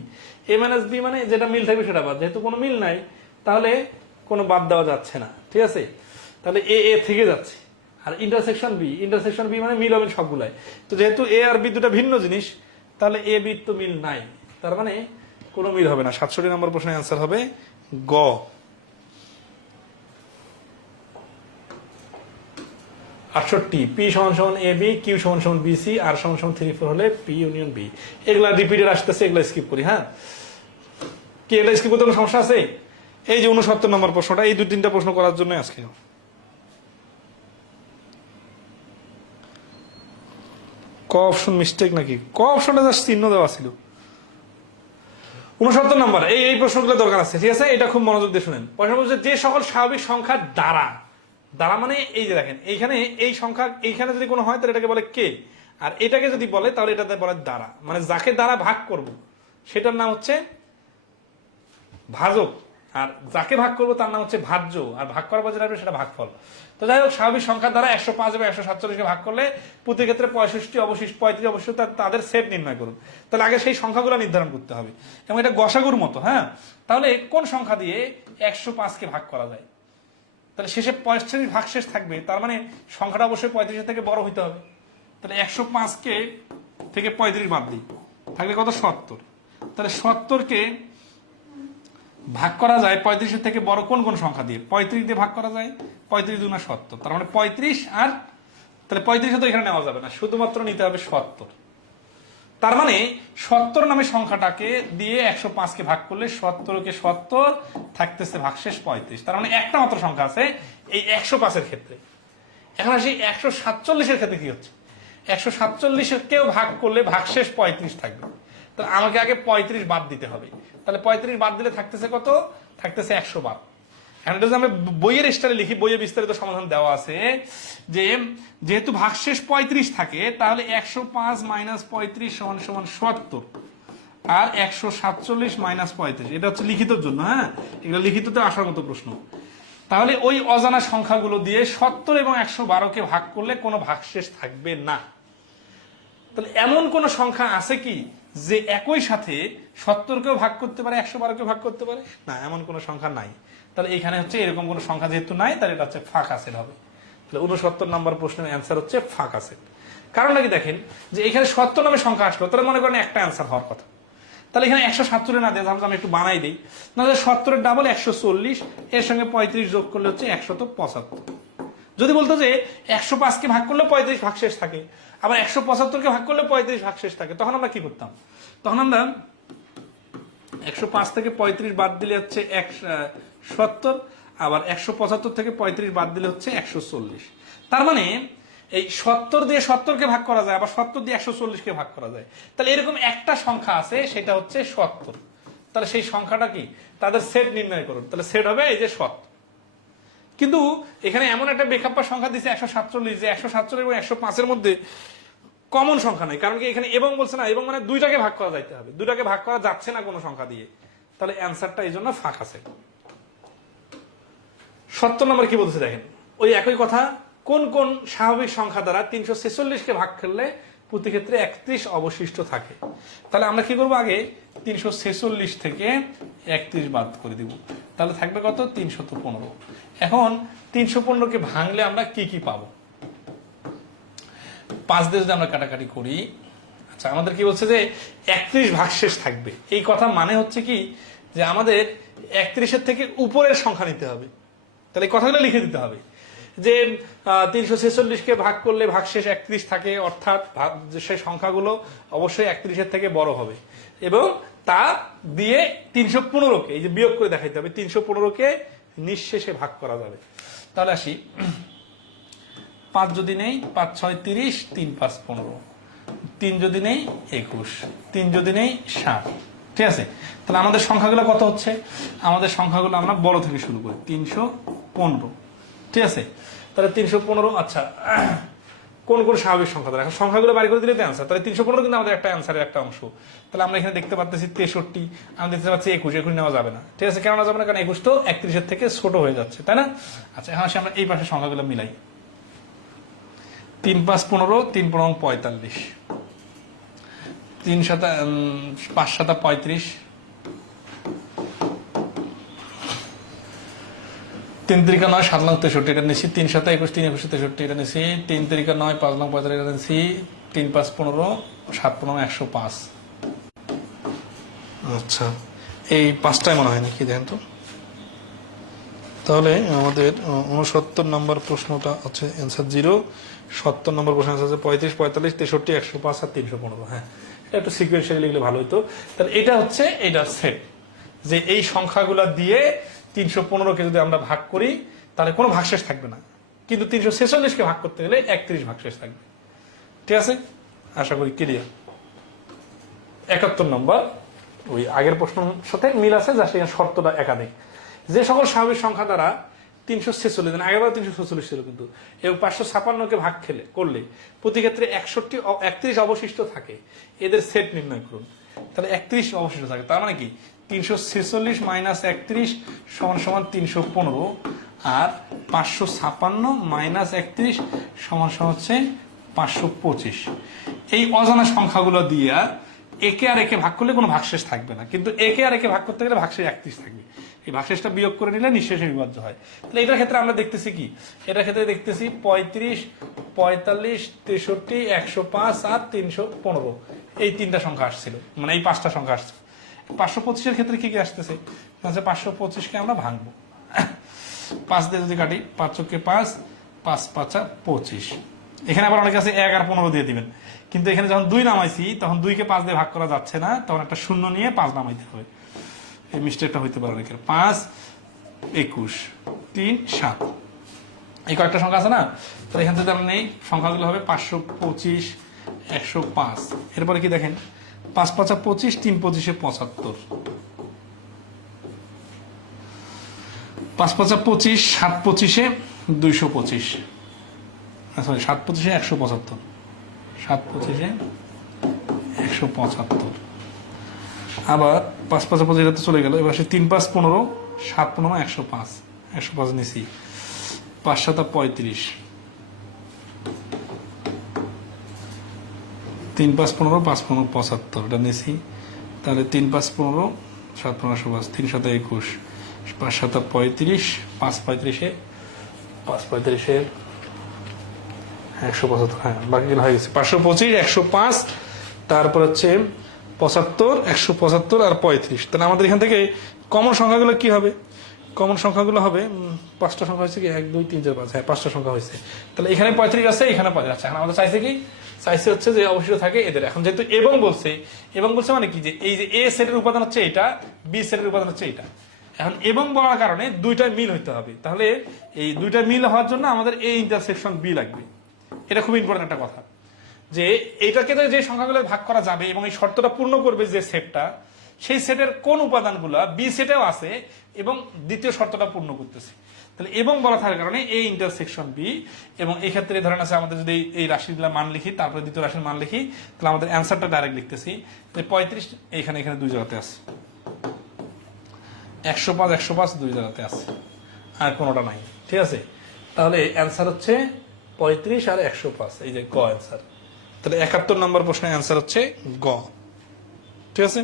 এ মাইনাস বি মানে যেটা মিল থাকবে সেটা বাদ, যেহেতু কোনো মিল নাই তাহলে কোনো বাদ দেওয়া যাচ্ছে না, ঠিক আছে? তাহলে এ এ থেকে যাচ্ছে। আর ইন্টারসেকশন বি মানে মিল অমিল সবগুলাই, তো যেহেতু এ আর বি দুটা ভিন্ন জিনিস, তাহলে এ বি তো মিল নাই, তার মানে কোনো মিল হবে না। 67 নম্বর প্রশ্নের অ্যান্সার হবে গ। 68 পি সমান সমান এ বি, কিউ সমান সমান বি সি, আর সমান সমান 3 4 হলে পি ইউনিয়ন বি। এগুলা রিপিটেড আসতেছে, এগুলা স্কিপ করি। হ্যাঁ, কি এগুলা স্কিপ করতে কোনো সমস্যা আছে? এই যে 69 নম্বর প্রশ্নটা, এই 2-3টা প্রশ্ন করার জন্য আজকে ক অপশন মিস্টেক নাকি? ক অপশনটা জাস্ট চিহ্ন দেওয়া ছিল। 69 নম্বর, এই প্রশ্নগুলো দরকার আছে, ঠিক আছে? এটা খুব মনোযোগ দিয়ে শুনেন। প্রশ্ন বলছে যে সকল স্বাভাবিক সংখ্যা দ্বারা, দ্বারা মানে এই যে দেখেন এইখানে এই সংখ্যা এইখানে যদি কোনো হয় তাহলে এটাকে বলে কে, আর এটাকে যদি বলে তাহলে এটাতে বলে দ্বারা, মানে যাকে দ্বারা ভাগ করব সেটার নাম হচ্ছে ভাজক, আর যাকে ভাগ করবো তার নাম হচ্ছে ভাজ্য, আর ভাগ করার পর যেটা হবে সেটা ভাগফল। তো যাই হোক, স্বাভাবিক সংখ্যা দ্বারা 105 এবং 147কে ভাগ করলে প্রতি ক্ষেত্রে 65 অবশিষ্ট 35 অবশিষ্ট তাদের সেট নির্ণয় করুন। তাহলে আগে সেই সংখ্যাগুলো নির্ধারণ করতে হবে, এবং এটা গসাগুর মতো। হ্যাঁ, তাহলে কোন সংখ্যা দিয়ে 105কে ভাগ করা যায়? তাহলে শেষে 35 ভাগশেষ থাকবে, তার মানে সংখ্যাটা অবশ্যই 35 থেকে বড় হইতে হবে। তাহলে 105কে থেকে 35 বাদ দিই, থাকলে কত? 70। তাহলে 70কে ভাগ করা যায় 35 থেকে বড় কোন কোন সংখ্যা দিয়ে? 35 দিয়ে ভাগ করা যায়, 35 দুগুণা 70, তার মানে 35, আর তাহলে 35 তো এখানে নেওয়া যাবে না, শুধুমাত্র নিতে হবে 70। তার মানে 70 নামে সংখ্যাটাকে দিয়ে 105কে ভাগ করলে 70কে 70 থাকতেছে ভাগশেষ 35, তার মানে একটা মাত্র সংখ্যা আছে এই 105-এর ক্ষেত্রে। এখন আসি 147-এর ক্ষেত্রে কি হচ্ছে? 147-কেও ভাগ করলে ভাগশেষ 35 থাকবে, তাহলে আমাকে আগে 35 বাদ দিতে হবে। তাহলে 35 বাদ দিলে থাকতেছে কত? থাকতেছে 112। এখন এটা যদি আমরা বইয়ের স্টাইলে লিখি, বইয়ে বিস্তারিত সমাধান দেওয়া আছে যে যেহেতু ভাগশেষ 35 থাকে, তাহলে 105 মাইনাস 35 সমান সমান 70, আর 147 মাইনাস 35, এটা হচ্ছে লিখিতর জন্য। হ্যাঁ, এগুলো লিখিততে আসার মতো প্রশ্ন। তাহলে ওই অজানা সংখ্যাগুলো দিয়ে 70 এবং 112কে ভাগ করলে কোনো ভাগশেষ থাকবে না। তাহলে এমন কোন সংখ্যা আছে কি যে একই সাথে 70কেও ভাগ করতে পারে, 112কেও ভাগ করতে পারে? না, এমন কোন সংখ্যা নাই। তাহলে এখানে হচ্ছে এরকম কোন সংখ্যা যেহেতু নাই, তাহলে এটা হচ্ছে ফাঁকা সেট হবে। তাহলে 69 নম্বর প্রশ্নের অ্যান্সার হচ্ছে ফাঁকা সেট। কারণটা কি দেখেন, যে এখানে 70 নামে সংখ্যা আসলো, তাহলে মনে করেন একটা অ্যান্সার হওয়ার কথা। তাহলে এখানে 147 না দিয়ে আমি একটু বানাই দিই, নাহলে 70-এর ডাবল 140, এর সঙ্গে 35 যোগ করলে হচ্ছে 175। যদি বলতো যে 105কে ভাগ করলে 35 ভাগশেষ থাকে, আবার 175কে ভাগ করলে 35 ভাগশেষ থাকে, তখন আমরা কি করতাম? তখন আমরা 105 থেকে 35 বাদ দিলে হচ্ছে 170, আবার 175 থেকে 35 বাদ দিলে হচ্ছে 140। তার মানে এই 70 দিয়ে 70কে ভাগ করা যায়, আবার 70 দিয়ে 140কে ভাগ করা যায়। তাহলে এরকম একটা সংখ্যা আছে, সেটা হচ্ছে 70। তাহলে সেই সংখ্যাটা কি? তাদের সেট নির্ণয় করুন। তাহলে সেট হবে এই যে 70। কিন্তু এখানে এমন একটা বেখাপ্পা সংখ্যা দিচ্ছে 147, যে 147 এবং 105-এর মধ্যে কমন সংখ্যা নাই। কারণ কি এখানে এবং বলছে না, এবং মানে দুইটাকে ভাগ করা যাইতে হবে, দুইটাকে ভাগ করা যাচ্ছে না কোনো সংখ্যা দিয়ে। তাহলে অ্যান্সারটা এই জন্য ফাঁকা সেট। 70 নম্বর কি বলছে দেখেন, ওই একই কথা, কোন কোন স্বাভাবিক সংখ্যা দ্বারা 346কে ভাগ করলে প্রতি ক্ষেত্রে 31 অবশিষ্ট থাকে? তাহলে আমরা কি করবো, আগে 346 থেকে 31 বাদ করে দিব, তাহলে থাকবে কত? 315। এখন 315কে ভাঙলে আমরা কি কি পাবো? 5 দিয়ে যদি আমরা কাটাকাটি করি, আচ্ছা আমাদের কি বলছে যে 31 ভাগশেষ থাকবে। এই কথা মানে হচ্ছে কি, যে আমাদের 31-এর থেকে উপরের সংখ্যা নিতে হবে। তাহলে এই কথাগুলো লিখে দিতে হবে যে 346কে ভাগ করলে ভাগশেষ 31 থাকে, অর্থাৎ সেই সংখ্যাগুলো অবশ্যই 31-এর থেকে বড় হবে, এবং তা দিয়ে 315কে এই যে বিয়োগ করে দেখাইতে হবে, 315কে নিঃশেষে ভাগ করা যাবে। তাহলে আসি, 5 যদি নেই, 5 6 30, 3 5 15, 3 যদি নেই 21, 3 যদি নেই 7। ঠিক আছে, তাহলে আমাদের সংখ্যাগুলো কত হচ্ছে? আমাদের সংখ্যাগুলো আমরা বড় থেকে শুরু করি, 315। ঠিক আছে, তাহলে 315। আচ্ছা, কোন কোন স্বাভাবিক সংখ্যা দ্বারা? সংখ্যাগুলো বাড়ি করে দিলে তো অ্যান্সার। তাহলে 315 কিন্তু আমাদের একটা অ্যান্সারের একটা অংশ। তাহলে আমরা এখানে দেখতে পাচ্ছি 63, আমি দেখতে পাচ্ছি 21 নেওয়া যাবে না। ঠিক আছে, কেন নেওয়া যাবে না? কারণ 21 তো 31-এর থেকে ছোট হয়ে যাচ্ছে, তাই না? আচ্ছা, এখন আসি আমরা এই পাশে সংখ্যাগুলো মিলাই। 3 5 15, 3 15 45, 3 7 5 7 35, 3 3 9 7 9 63, এটা নিচ্ছি। 3 7 21, 3 21 63, এটা নিচ্ছি। 3 3 9 5 9 45, এটা নিচ্ছি। 3 5 15, 7 15 105। আচ্ছা, এই 5টাই মনে হয় নাকি, দেখেন তো। তাহলে আমাদের 69 নম্বর প্রশ্নটা হচ্ছে অ্যান্সার 0, 70 নম্বর প্রশ্ন আছে 35 45 63 105 আর 315। হ্যাঁ, এটা একটু সিকুয়েন্সিয়ালি লিখলে ভালো হতো। তাহলে এটা হচ্ছে এটা সেট, যে এই সংখ্যাগুলো দিয়ে 315কে যদি আমরা ভাগ করি তাহলে কোনো ভাগশেষ থাকবে না, কিন্তু 346কে ভাগ করতে গেলে 31 ভাগশেষ থাকবে। ঠিক আছে, আশা করি ক্লিয়ার। 71 নম্বর, ওই আগের প্রশ্নের সাথে মিল আছে, জাস্ট এখানে শর্তটা একাধিক। যে সকল স্বাভাবিক সংখ্যা দ্বারা 346, আগেরবার 346 ছিল কিন্তু, এবং 556কে ভাগ করলে প্রতি ক্ষেত্রে 31 অবশিষ্ট থাকে, এদের সেট নির্ণয় করুন। তাহলে 31 অবশিষ্ট থাকে, তার মানে কি 346 মাইনাস 31 সমান সমান 315, আর 556 মাইনাস 31 সমান সমান হচ্ছে 525। এই অজানা সংখ্যাগুলো দিয়ে একে আর একে ভাগ করলে কোনো ভাগশেষ থাকবে না, কিন্তু একে আর একে ভাগ করতে গেলে ভাগশেষ 31 থাকবে। এই ভাগশেষটা বিয়োগ করে নিলে নিঃশেষে বিভাজ্য হয়। তাহলে এটার ক্ষেত্রে আমরা দেখতেছি কি, এটার ক্ষেত্রে দেখতেছি 35, 45, 63, 105 আর 315, এই 3টা সংখ্যা আসছিল, মানে এই 5টা সংখ্যা আসছে। 525-এর ক্ষেত্রে কি কি আসতেছে, 525-কে আমরা ভাঙবো, 5 দিয়ে যদি কাটি, 5 চোখে 5, 5 5 25। এখানে আবার অনেক আছে 1 আর 15 দিয়ে দিবেন, কিন্তু এখানে যখন 2 নামাইছি তখন 2কে 5 দিয়ে ভাগ করা যাচ্ছে না, তখন একটা শূন্য নিয়ে 5 নামাইতে হবে। এই মিস্টেকটা হইতে পারে অনেকের। 5 21 3 7, এই কয়েকটা সংখ্যা আছে না, তাহলে এখান থেকে আমরা নেই, সংখ্যাগুলো হবে 525, 105। এরপরে কি দেখেন, 5 5 25, 3 25 75, 5 5 25, 7 25 225, সরি 7 25 175, 7 25 175। আবার 5 5 25 এটা তো চলে গেল, এবার 3 5 15, 7 15 105, 105 নিছি, 5 7 35, 3 5 15, 5 15 75, এটা নিছি। তাহলে 3 5 15, 7 15 105, 3 7 21, 5 7 35, 5 35 5 35 175, হ্যাঁ বাকিগুলো হয়ে গেছে, 525 105, তারপর হচ্ছে 75 175 আর 35। তাহলে আমাদের এখান থেকে কমন সংখ্যাগুলো কি হবে, কমন সংখ্যাগুলো হবে 5টা সংখ্যা হয়েছে কি, 1 2 3 4 5, হ্যাঁ 5টা সংখ্যা হয়েছে। তাহলে এখানে 35 আছে, এখানে 35 আছে। এখন আমাদের চাইছে কি, চাইছে হচ্ছে যে অবশিষ্ট থাকে এদের। এখন যেহেতু এবং বলছে মানে কি, যে এই যে এ সেটের উপাদান হচ্ছে এটা, বি সেটের উপাদান হচ্ছে এটা। এখন এবং বলার কারণে দুইটা মিল হইতে হবে, তাহলে এই দুইটা মিল হওয়ার জন্য আমাদের এ ইন্টারসেকশন বি লাগবে। এটা খুব ইম্পর্টেন্ট একটা কথা, যে এইটাকে যে সংখ্যাগুলো ভাগ করা যাবে এবং এই শর্তটা পূর্ণ করবে যে সেটটা, সেই সেটের কোন উপাদানগুলো বি সেটেও আছে এবং দ্বিতীয় শর্তটা পূর্ণ করতেছে। তাহলে এবং বলা থাকার কারণে এই ইন্টারসেকশন বি, এবং এই ক্ষেত্রে ধরেন আছে আমাদের যদি এই রাশিগুলো মান লিখি, তারপরে দ্বিতীয় রাশির মান লিখি, তাহলে আমাদের অ্যান্সারটা ডাইরেক্ট লিখতেছি। 35 এখানে 2 জায়গাতে আছে, 105 105 2 জায়গাতে আছে, আর কোনোটা নাই, ঠিক আছে। তাহলে অ্যান্সার হচ্ছে 35 আর 105, এই যে গ অ্যান্সার। তাহলে 71 নম্বর প্রশ্নের অ্যান্সার হচ্ছে গ, ঠিক আছে।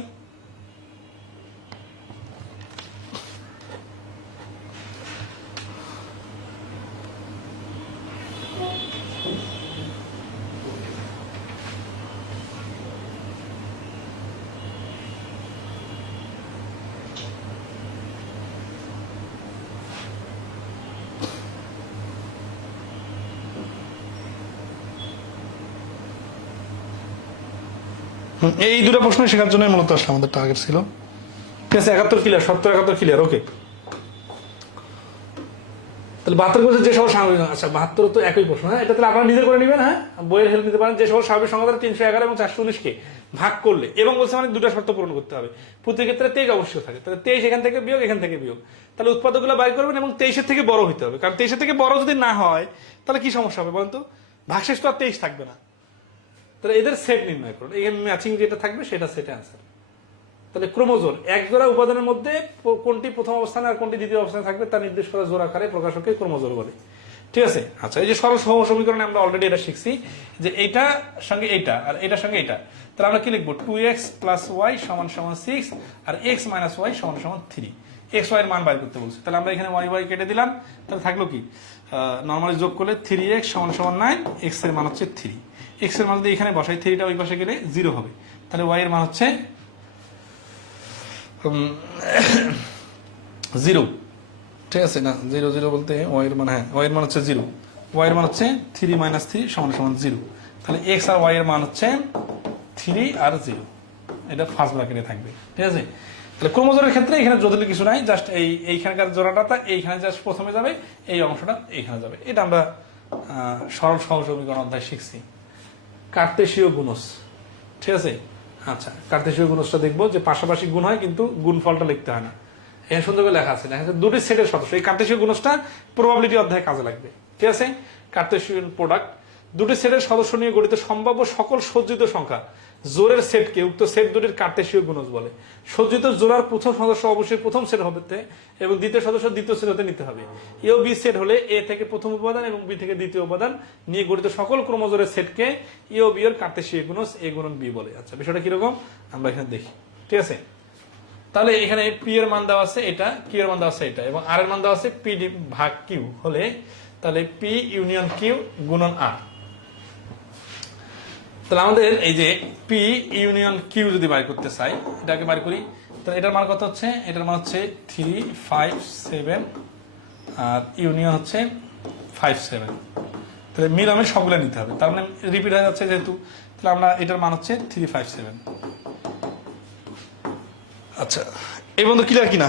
এই দুটো প্রশ্ন শেখার জন্য মূলত আসলে আমাদের টার্গেট ছিল, ঠিক আছে। 71 ক্লিয়ার, 70 71 ক্লিয়ার, ওকে। তাহলে 72 বছর যে সকল স্বাভাবিক, আচ্ছা 72 তো একই প্রশ্ন, হ্যাঁ এটা তাহলে আপনারা নিজে করে নেবেন, হ্যাঁ বইয়ের হেল্প নিতে পারেন। যে সকল স্বাভাবিক সংখ্যা দ্বারা 311 এবং 419কে ভাগ করলে, এবং বলছে মানে দুটো শর্ত পূরণ করতে হবে, প্রতি ক্ষেত্রে 23 অবশ্যই থাকে। তাহলে 23 এখান থেকে বিয়োগ, এখান থেকে বিয়োগ, তাহলে উৎপাদকগুলো বাই করবেন, এবং 23-এর থেকে বড় হইতে হবে, কারণ 23-এর থেকে বড় যদি না হয় তাহলে কি সমস্যা হবে বলুন তো, ভাগশেষ তো আর 23 থাকবে না। তাহলে এদের সেট নির্ণয় করুন, এখানে ম্যাচিং যেটা থাকবে সেটা সেট অ্যান্সার। তাহলে ক্রোমোজোম, এক জোড়া উপাদানের মধ্যে কোনটি প্রথম অবস্থানে আর কোনটি দ্বিতীয় অবস্থানে থাকবে তা নির্দেশ করা জোড়া আকারে প্রকাশকে ক্রোমোজোম বলে, ঠিক আছে। আচ্ছা, এই যে সরল সহগ সমীকরণে আমরা অলরেডি এটা শিখছি, যে এইটা সঙ্গে এইটা আর এটার সঙ্গে এটা, তাহলে আমরা কি লিখবো, 2x + y = 6 আর x - y = 3। x y এর মান বাইর করতে বলছে, তাহলে আমরা এখানে y y কেটে দিলাম, তাহলে থাকলো কি, নরমালি যোগ করলে 3x = 9, x এর মান হচ্ছে 3। x এর মান যদি এখানে বসাই, 3টা ওই পাশে গেলে 0 হবে, তাহলে y এর মান হচ্ছে 0, ঠিক আছে না, 0 0 বলতে y এর মান, হ্যাঁ y এর মান হচ্ছে 0, y এর মান হচ্ছে 3 - 3 = 0। তাহলে x আর y এর মান হচ্ছে 3 আর 0, এটা ফার্স্ট ব্র্যাকেটে থাকবে, ঠিক আছে। তাহলে ক্রোমোজোমের ক্ষেত্রে এখানে জটিল কিছু নাই, জাস্ট এইখানকার জোড়াটা এইখানে জাস্ট প্রথমে যাবে, এই অংশটা এইখানে যাবে। এটা আমরা সরল সহজ সমীকরণ অধ্যায় শিখছি। কার্তেশীয় গুণজ, ঠিক আছে। আচ্ছা, কার্তেশীয় গুণজটা দেখবো যে পাশাপাশি গুণ হয় কিন্তু গুণফলটা লিখতে হয় না। এখানে সুন্দর করে লেখা আছে, দুটি সেটের সদস্য। এই কার্তেশীয় গুণজটা প্রবাবিলিটি অধ্যায়ে কাজে লাগবে, ঠিক আছে। কার্তেশিয়ান প্রোডাক্ট, দুটি সেটের সদস্য নিয়ে গঠিত সম্ভাব্য সকল সজ্জিত সংখ্যা জোড়ের সেটকে উক্ত সেট দুটির কার্তেশীয় গুণজ বলে। সজ্জিত জোড়ার প্রথম সদস্য অবশ্যই প্রথম সেট হতে এবং দ্বিতীয় সদস্য দ্বিতীয় সেট হতে নিতে হবে। এ ও বি সেট হলে এ থেকে প্রথম উপাদান এবং বি থেকে দ্বিতীয় উপাদান নিয়ে গঠিত সকল ক্রমজোড়ের সেটকে এ ও বি এর কার্তেশীয় গুণজ এ গুণন বি বলে। আচ্ছা, বিষয়টা কিরকম আমরা এখানে দেখি, ঠিক আছে। তাহলে এখানে পি এর মান দেওয়া আছে এটা, কিউ এর মান দেওয়া আছে এটা, এবং আর এর মান দেওয়া আছে পি ভাগ কিউ হলে তাহলে পি ইউনিয়ন কিউ গুণন আর। তাহলে আমাদের এই যে পি ইউনিয়ন কিউ যদি বাইর করতে চাই, এটাকে বাইর করি, তাহলে এটার মান কত হচ্ছে? এটার মান হচ্ছে 3, 5, 7 আর ইউনিয়ন হচ্ছে 5, 7। তাহলে মিল আমি সবগুলো নিতে হবে, তার মানে রিপিট হয়ে যাচ্ছে যেহেতু, তাহলে আমরা এটার মান হচ্ছে 3, 5, 7। আচ্ছা, এই বন্ধু ক্লিয়ার কিনা?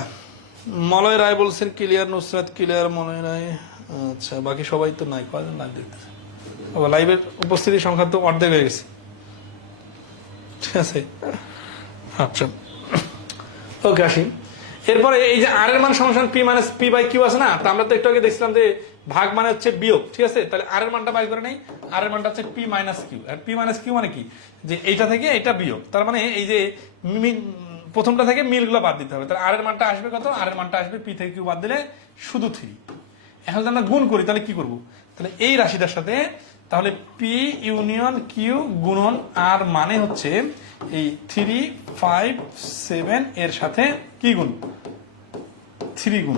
মলয় রায় বলছেন ক্লিয়ার, নুসরাত ক্লিয়ার, মলয় রায়। আচ্ছা, বাকি সবাই তো নাই, কয়জন লাইভ দেখতেছে? লাইভের উপস্থিতির সংখ্যা তো অর্ধেক হয়ে গেছে, ঠিক আছে। আচ্ছা, ওকে, আসি। এরপরে এই যে আর এর মান সমান P minus P by Q আছে না, তা আমরা তো একটু আগে দেখছিলাম যে ভাগ মানে হচ্ছে বিয়োগ, ঠিক আছে। তাহলে আর এর মানটা বাই করে নেই, আর এর মানটা হচ্ছে পি মাইনাস কিউ। আর পি মাইনাস কিউ মানে কি? যে এইটা থেকে এটা বিয়োগ, তার মানে এই যে প্রথমটা থেকে মিলগুলো বাদ দিতে হবে। তাহলে আর এর মানটা আসবে কত? আর এর মানটা আসবে পি থেকে কিউ বাদ দিলে শুধু 3। এখন যদি আমরা গুণ করি তাহলে কি করব? তাহলে এই রাশিটার সাথে তাহলে পি ইউনিয়ন কিউ গুণন আর মানে হচ্ছে এই 3, 5, 7 এর সাথে কি গুণ? 3 গুণ।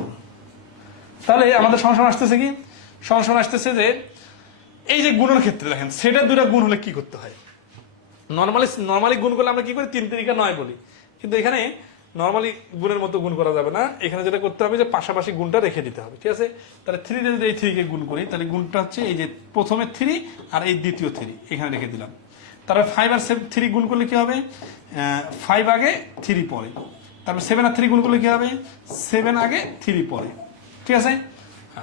তাহলে আমাদের সমস্যা আসতেছে কি? সমস্যা আসতেছে যে এই যে গুণের ক্ষেত্রে দেখেন সেটা দুটা গুণ হলে কি করতে হয়? নর্মালি গুণ করলে আমরা কি করি? 3 3 9 বলি, কিন্তু এখানে নর্মালি গুণের মতো গুণ করা যাবে না। এখানে যেটা করতে হবে যে পাশাপাশি গুণটা রেখে দিতে হবে, ঠিক আছে। তাহলে 3 দিয়ে যদি এই 3 কে গুণ করি তাহলে গুণটা হচ্ছে এই যে প্রথমে 3 আর এই দ্বিতীয় 3 এখানে রেখে দিলাম। তারপর 5 আর 3 গুণ করলে কি হবে? 5 আগে 3 পরে। তারপর 7 আর 3 গুণ করলে কি হবে? 7 আগে 3 পরে, ঠিক আছে।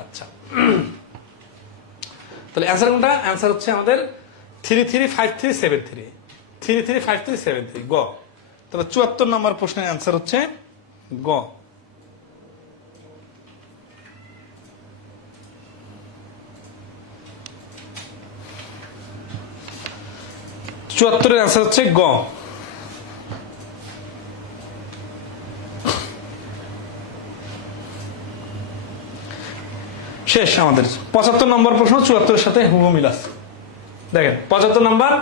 আচ্ছা, তাহলে অ্যান্সার কোনটা? অ্যান্সার হচ্ছে আমাদের 3 3 5 3 7 3, 3 3 5 3 7 3, গ। তাহলে 74 নম্বর প্রশ্নের অ্যান্সার হচ্ছে গ। 74 এর অ্যান্সার হচ্ছে গ। শেষ আমাদের 75 নম্বর প্রশ্ন 74 এর সাথে হুবহু মিল আছে। দেখেন 75 নম্বর,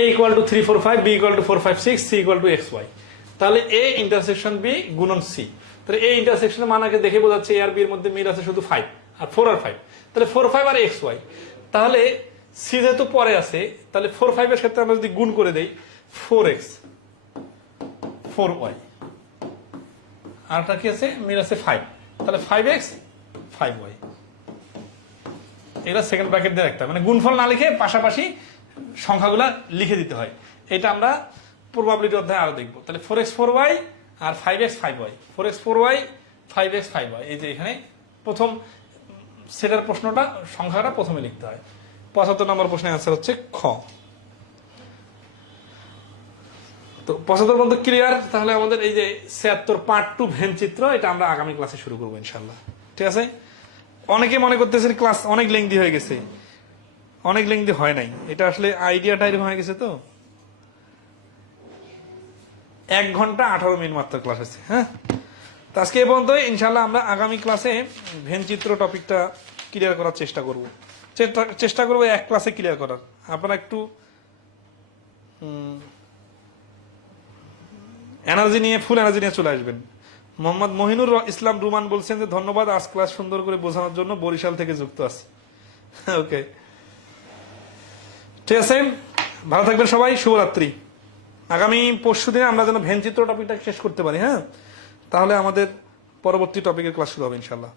a = 3 4 5, b = 4 5 6, c = xy। তাহলে a ইন্টারসেকশন b গুণন c। তাহলে a ইন্টারসেকশনের মান আগে দেখে বোঝা যাচ্ছে a আর b এর মধ্যে মিল আছে শুধু 5 আর 4 আর 5। তাহলে 4 5 আর xy। তাহলে c যেহেতু পরে আছে তাহলে 4 5 এর সাথে আমরা যদি গুণ করে দেই 4x 4y, আরটা কি আছে? মিল আছে 5, তাহলে 5x 5y। এটা সেকেন্ড ব্র্যাকেট দিয়ে একটা, মানে গুণফল না লিখে পাশাপাশি সংখ্যাগুলা লিখে দিতে হয়। এটা আমরা প্রবাবিলিটি অধ্যায়ে আরো দেখবো। তাহলে 4x 4y আর 5x 5y, 4x 4y 5x 5y। এই যে এখানে প্রথম সেটার প্রশ্নটা সংখ্যাটা প্রথমে লিখতে হয়। 75 নম্বর প্রশ্নের অ্যান্সার হচ্ছে খ। তো 75 পর্যন্ত ক্লিয়ার। তাহলে আমাদের এই যে 76 পার্ট 2 ভেন চিত্র, এটা আমরা আগামী ক্লাসে শুরু করবো ইনশাল্লাহ, ঠিক আছে। অনেকে মনে করতেছে ক্লাস অনেক লেংদি হয়ে গেছে, অনেক লেংদি হয় নাই। এটা আসলে আইডিয়াটা এরকম হয়ে গেছে, তো 1 ঘন্টা 18 মিনিট মাত্র ক্লাস আছে। হ্যাঁ, তো আজকে এ পর্যন্ত। ইনশাল্লাহ আমরা আগামী ক্লাসে ভেন চিত্র টপিকটা ক্লিয়ার করার চেষ্টা করবো এক ক্লাসে ক্লিয়ার করার। আপনারা একটু এনার্জি নিয়ে, ফুল এনার্জি নিয়ে চলে আসবেন। মোহাম্মদ মহিনুর ইসলাম রুমান বলছেন যে ধন্যবাদ আজ ক্লাস সুন্দর করে বোঝানোর জন্য, বরিশাল থেকে যুক্ত আছে। ওকে, ঠিক আছে, ভালো থাকবেন সবাই, শুভরাত্রি। আগামী পরশু দিনে আমরা যেন ভেন চিত্র টপিকটা শেষ করতে পারি। হ্যাঁ, তাহলে আমাদের পরবর্তী টপিকের ক্লাস শুরু হবে ইনশাল্লাহ।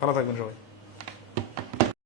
ভালো থাকবেন সবাই।